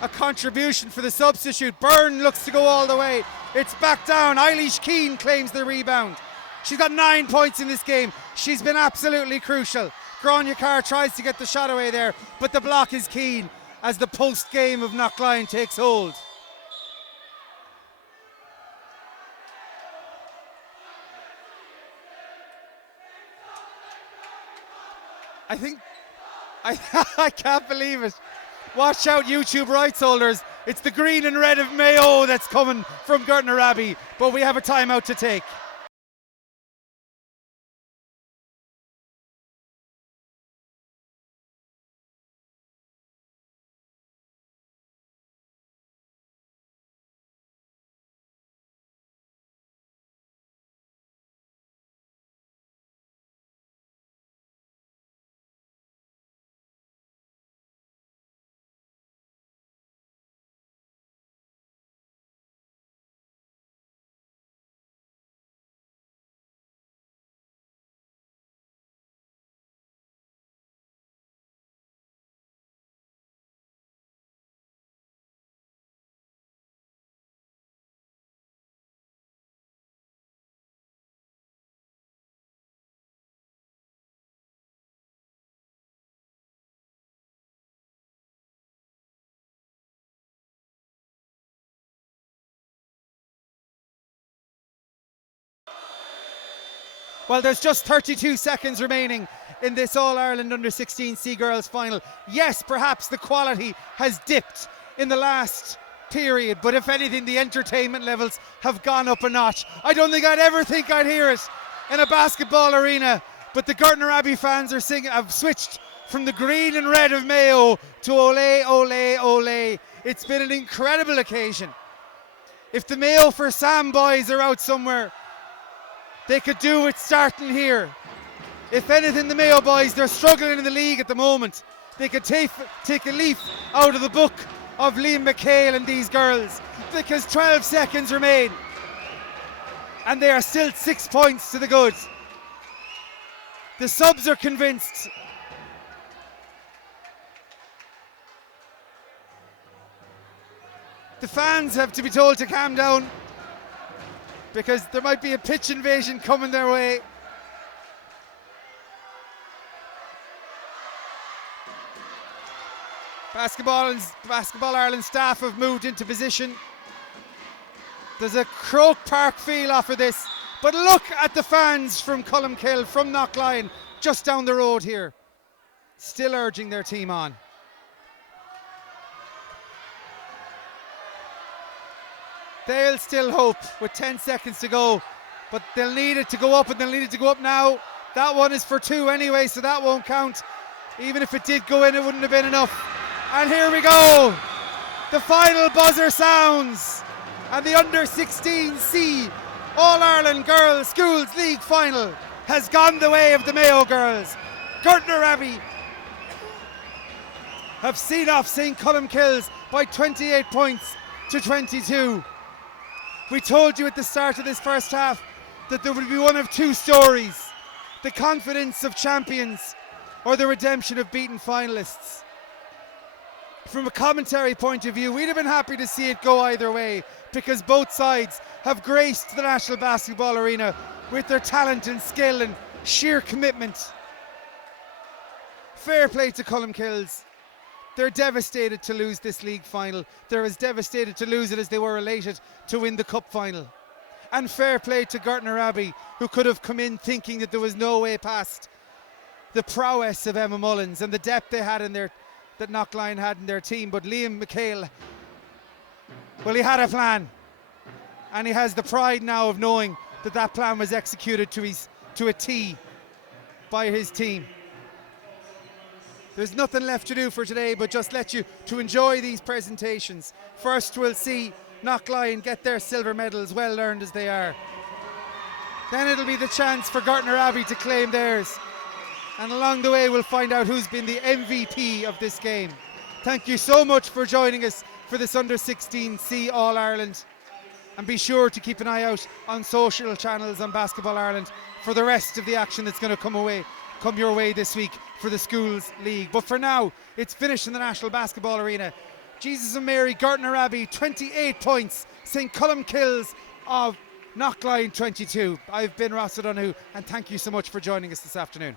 a contribution for the substitute. Byrne looks to go all the way. It's back down. Eilish Keane claims the rebound. She's got 9 points in this game. She's been absolutely crucial. Grania Carr tries to get the shot away there, but the block is Keane as the post game of Knocklyon takes hold. I can't believe it. Watch out, YouTube rights holders. It's the green and red of Mayo that's coming from Gortnor Abbey, but we have a timeout to take. Well, there's just 32 seconds remaining in this All-Ireland Under-16 C Girls final. Yes, perhaps the quality has dipped in the last period, but if anything, the entertainment levels have gone up a notch. I don't think I'd ever think I'd hear it in a basketball arena, but the Gortnor Abbey fans are singing, have switched from the green and red of Mayo to ole, ole, ole. It's been an incredible occasion. If the Mayo for Sam boys are out somewhere, they could do it starting here. If anything, the Mayo boys, they're struggling in the league at the moment. They could take a leaf out of the book of Liam McHale and these girls, because 12 seconds remain and they are still 6 points to the good. The subs are convinced. The fans have to be told to calm down, because there might be a pitch invasion coming their way. Basketball Ireland staff have moved into position. There's a Croke Park feel off of this, but look at the fans from Colmcille, from Knocklyon, just down the road here, still urging their team on. They'll still hope with 10 seconds to go, but they'll need it to go up, and they'll need it to go up now. That one is for 2 anyway, so that won't count. Even if it did go in, it wouldn't have been enough. And here we go. The final buzzer sounds, and the Under-16C All-Ireland Girls Schools League final has gone the way of the Mayo girls. Gortnor Abbey have seen off St. Colmcilles by 28 points to 22. We told you at the start of this first half that there would be one of two stories: the confidence of champions or the redemption of beaten finalists. From a commentary point of view, we'd have been happy to see it go either way, because both sides have graced the National Basketball Arena with their talent and skill and sheer commitment. Fair play to Colmcilles. They're devastated to lose this league final. They're as devastated to lose it as they were elated to win the cup final. And fair play to Gortnor Abbey, who could have come in thinking that there was no way past the prowess of Emma Mullins and the depth they had in that Knocklyon had in their team. But Liam McHale, well, he had a plan, and he has the pride now of knowing that that plan was executed to a T by his team. There's nothing left to do for today but just let you to enjoy these presentations. First we'll see Knocklyon get their silver medals, well earned as they are. Then it'll be the chance for Gortnor Abbey to claim theirs. And along the way we'll find out who's been the MVP of this game. Thank you so much for joining us for this Under-16C All-Ireland. And be sure to keep an eye out on social channels on Basketball Ireland for the rest of the action that's going to come your way this week for the Schools League. But for now, it's finished in the National Basketball Arena. Jesus and Mary, Gortnor Abbey, 28 points. St. Colmcilles of Knocklyon, 22. I've been Ross O'Donoghue, and thank you so much for joining us this afternoon.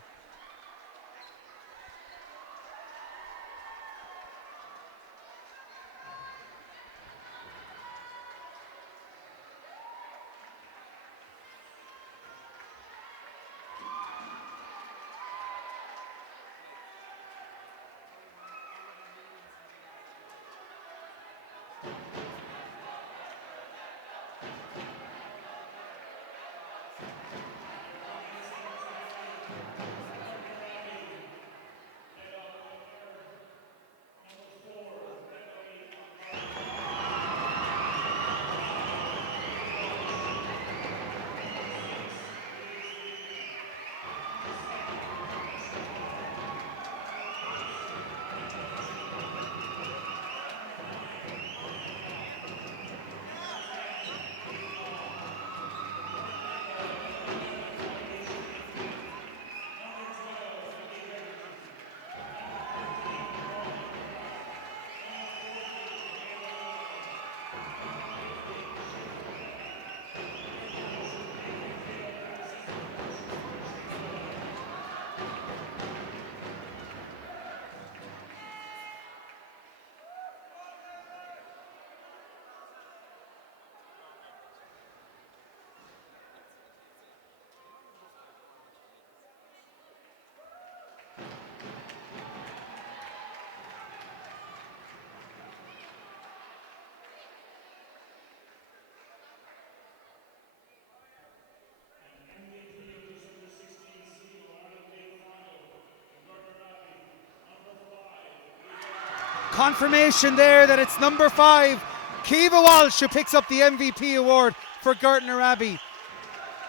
Confirmation there that it's number 5, Kiva Walsh, who picks up the MVP award for Gortnor Abbey.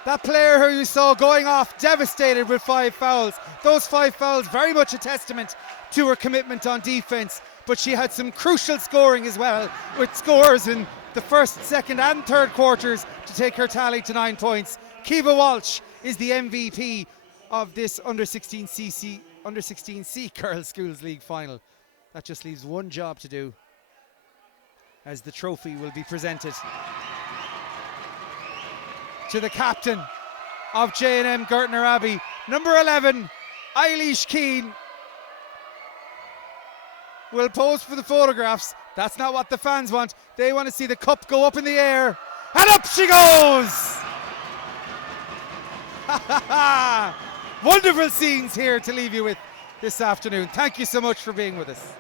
That player who you saw going off devastated with 5 fouls. Those 5 fouls very much a testament to her commitment on defense, but she had some crucial scoring as well, with scores in the first, second and third quarters to take her tally to 9 points. Kiva Walsh is the MVP of this Under-16C Girls Schools League final. That just leaves one job to do, as the trophy will be presented to the captain of J&M Gortnor Abbey, number 11, Eilish Keane. Will pose for the photographs. That's not what the fans want. They want to see the cup go up in the air, and up she goes! Wonderful scenes here to leave you with this afternoon. Thank you so much for being with us.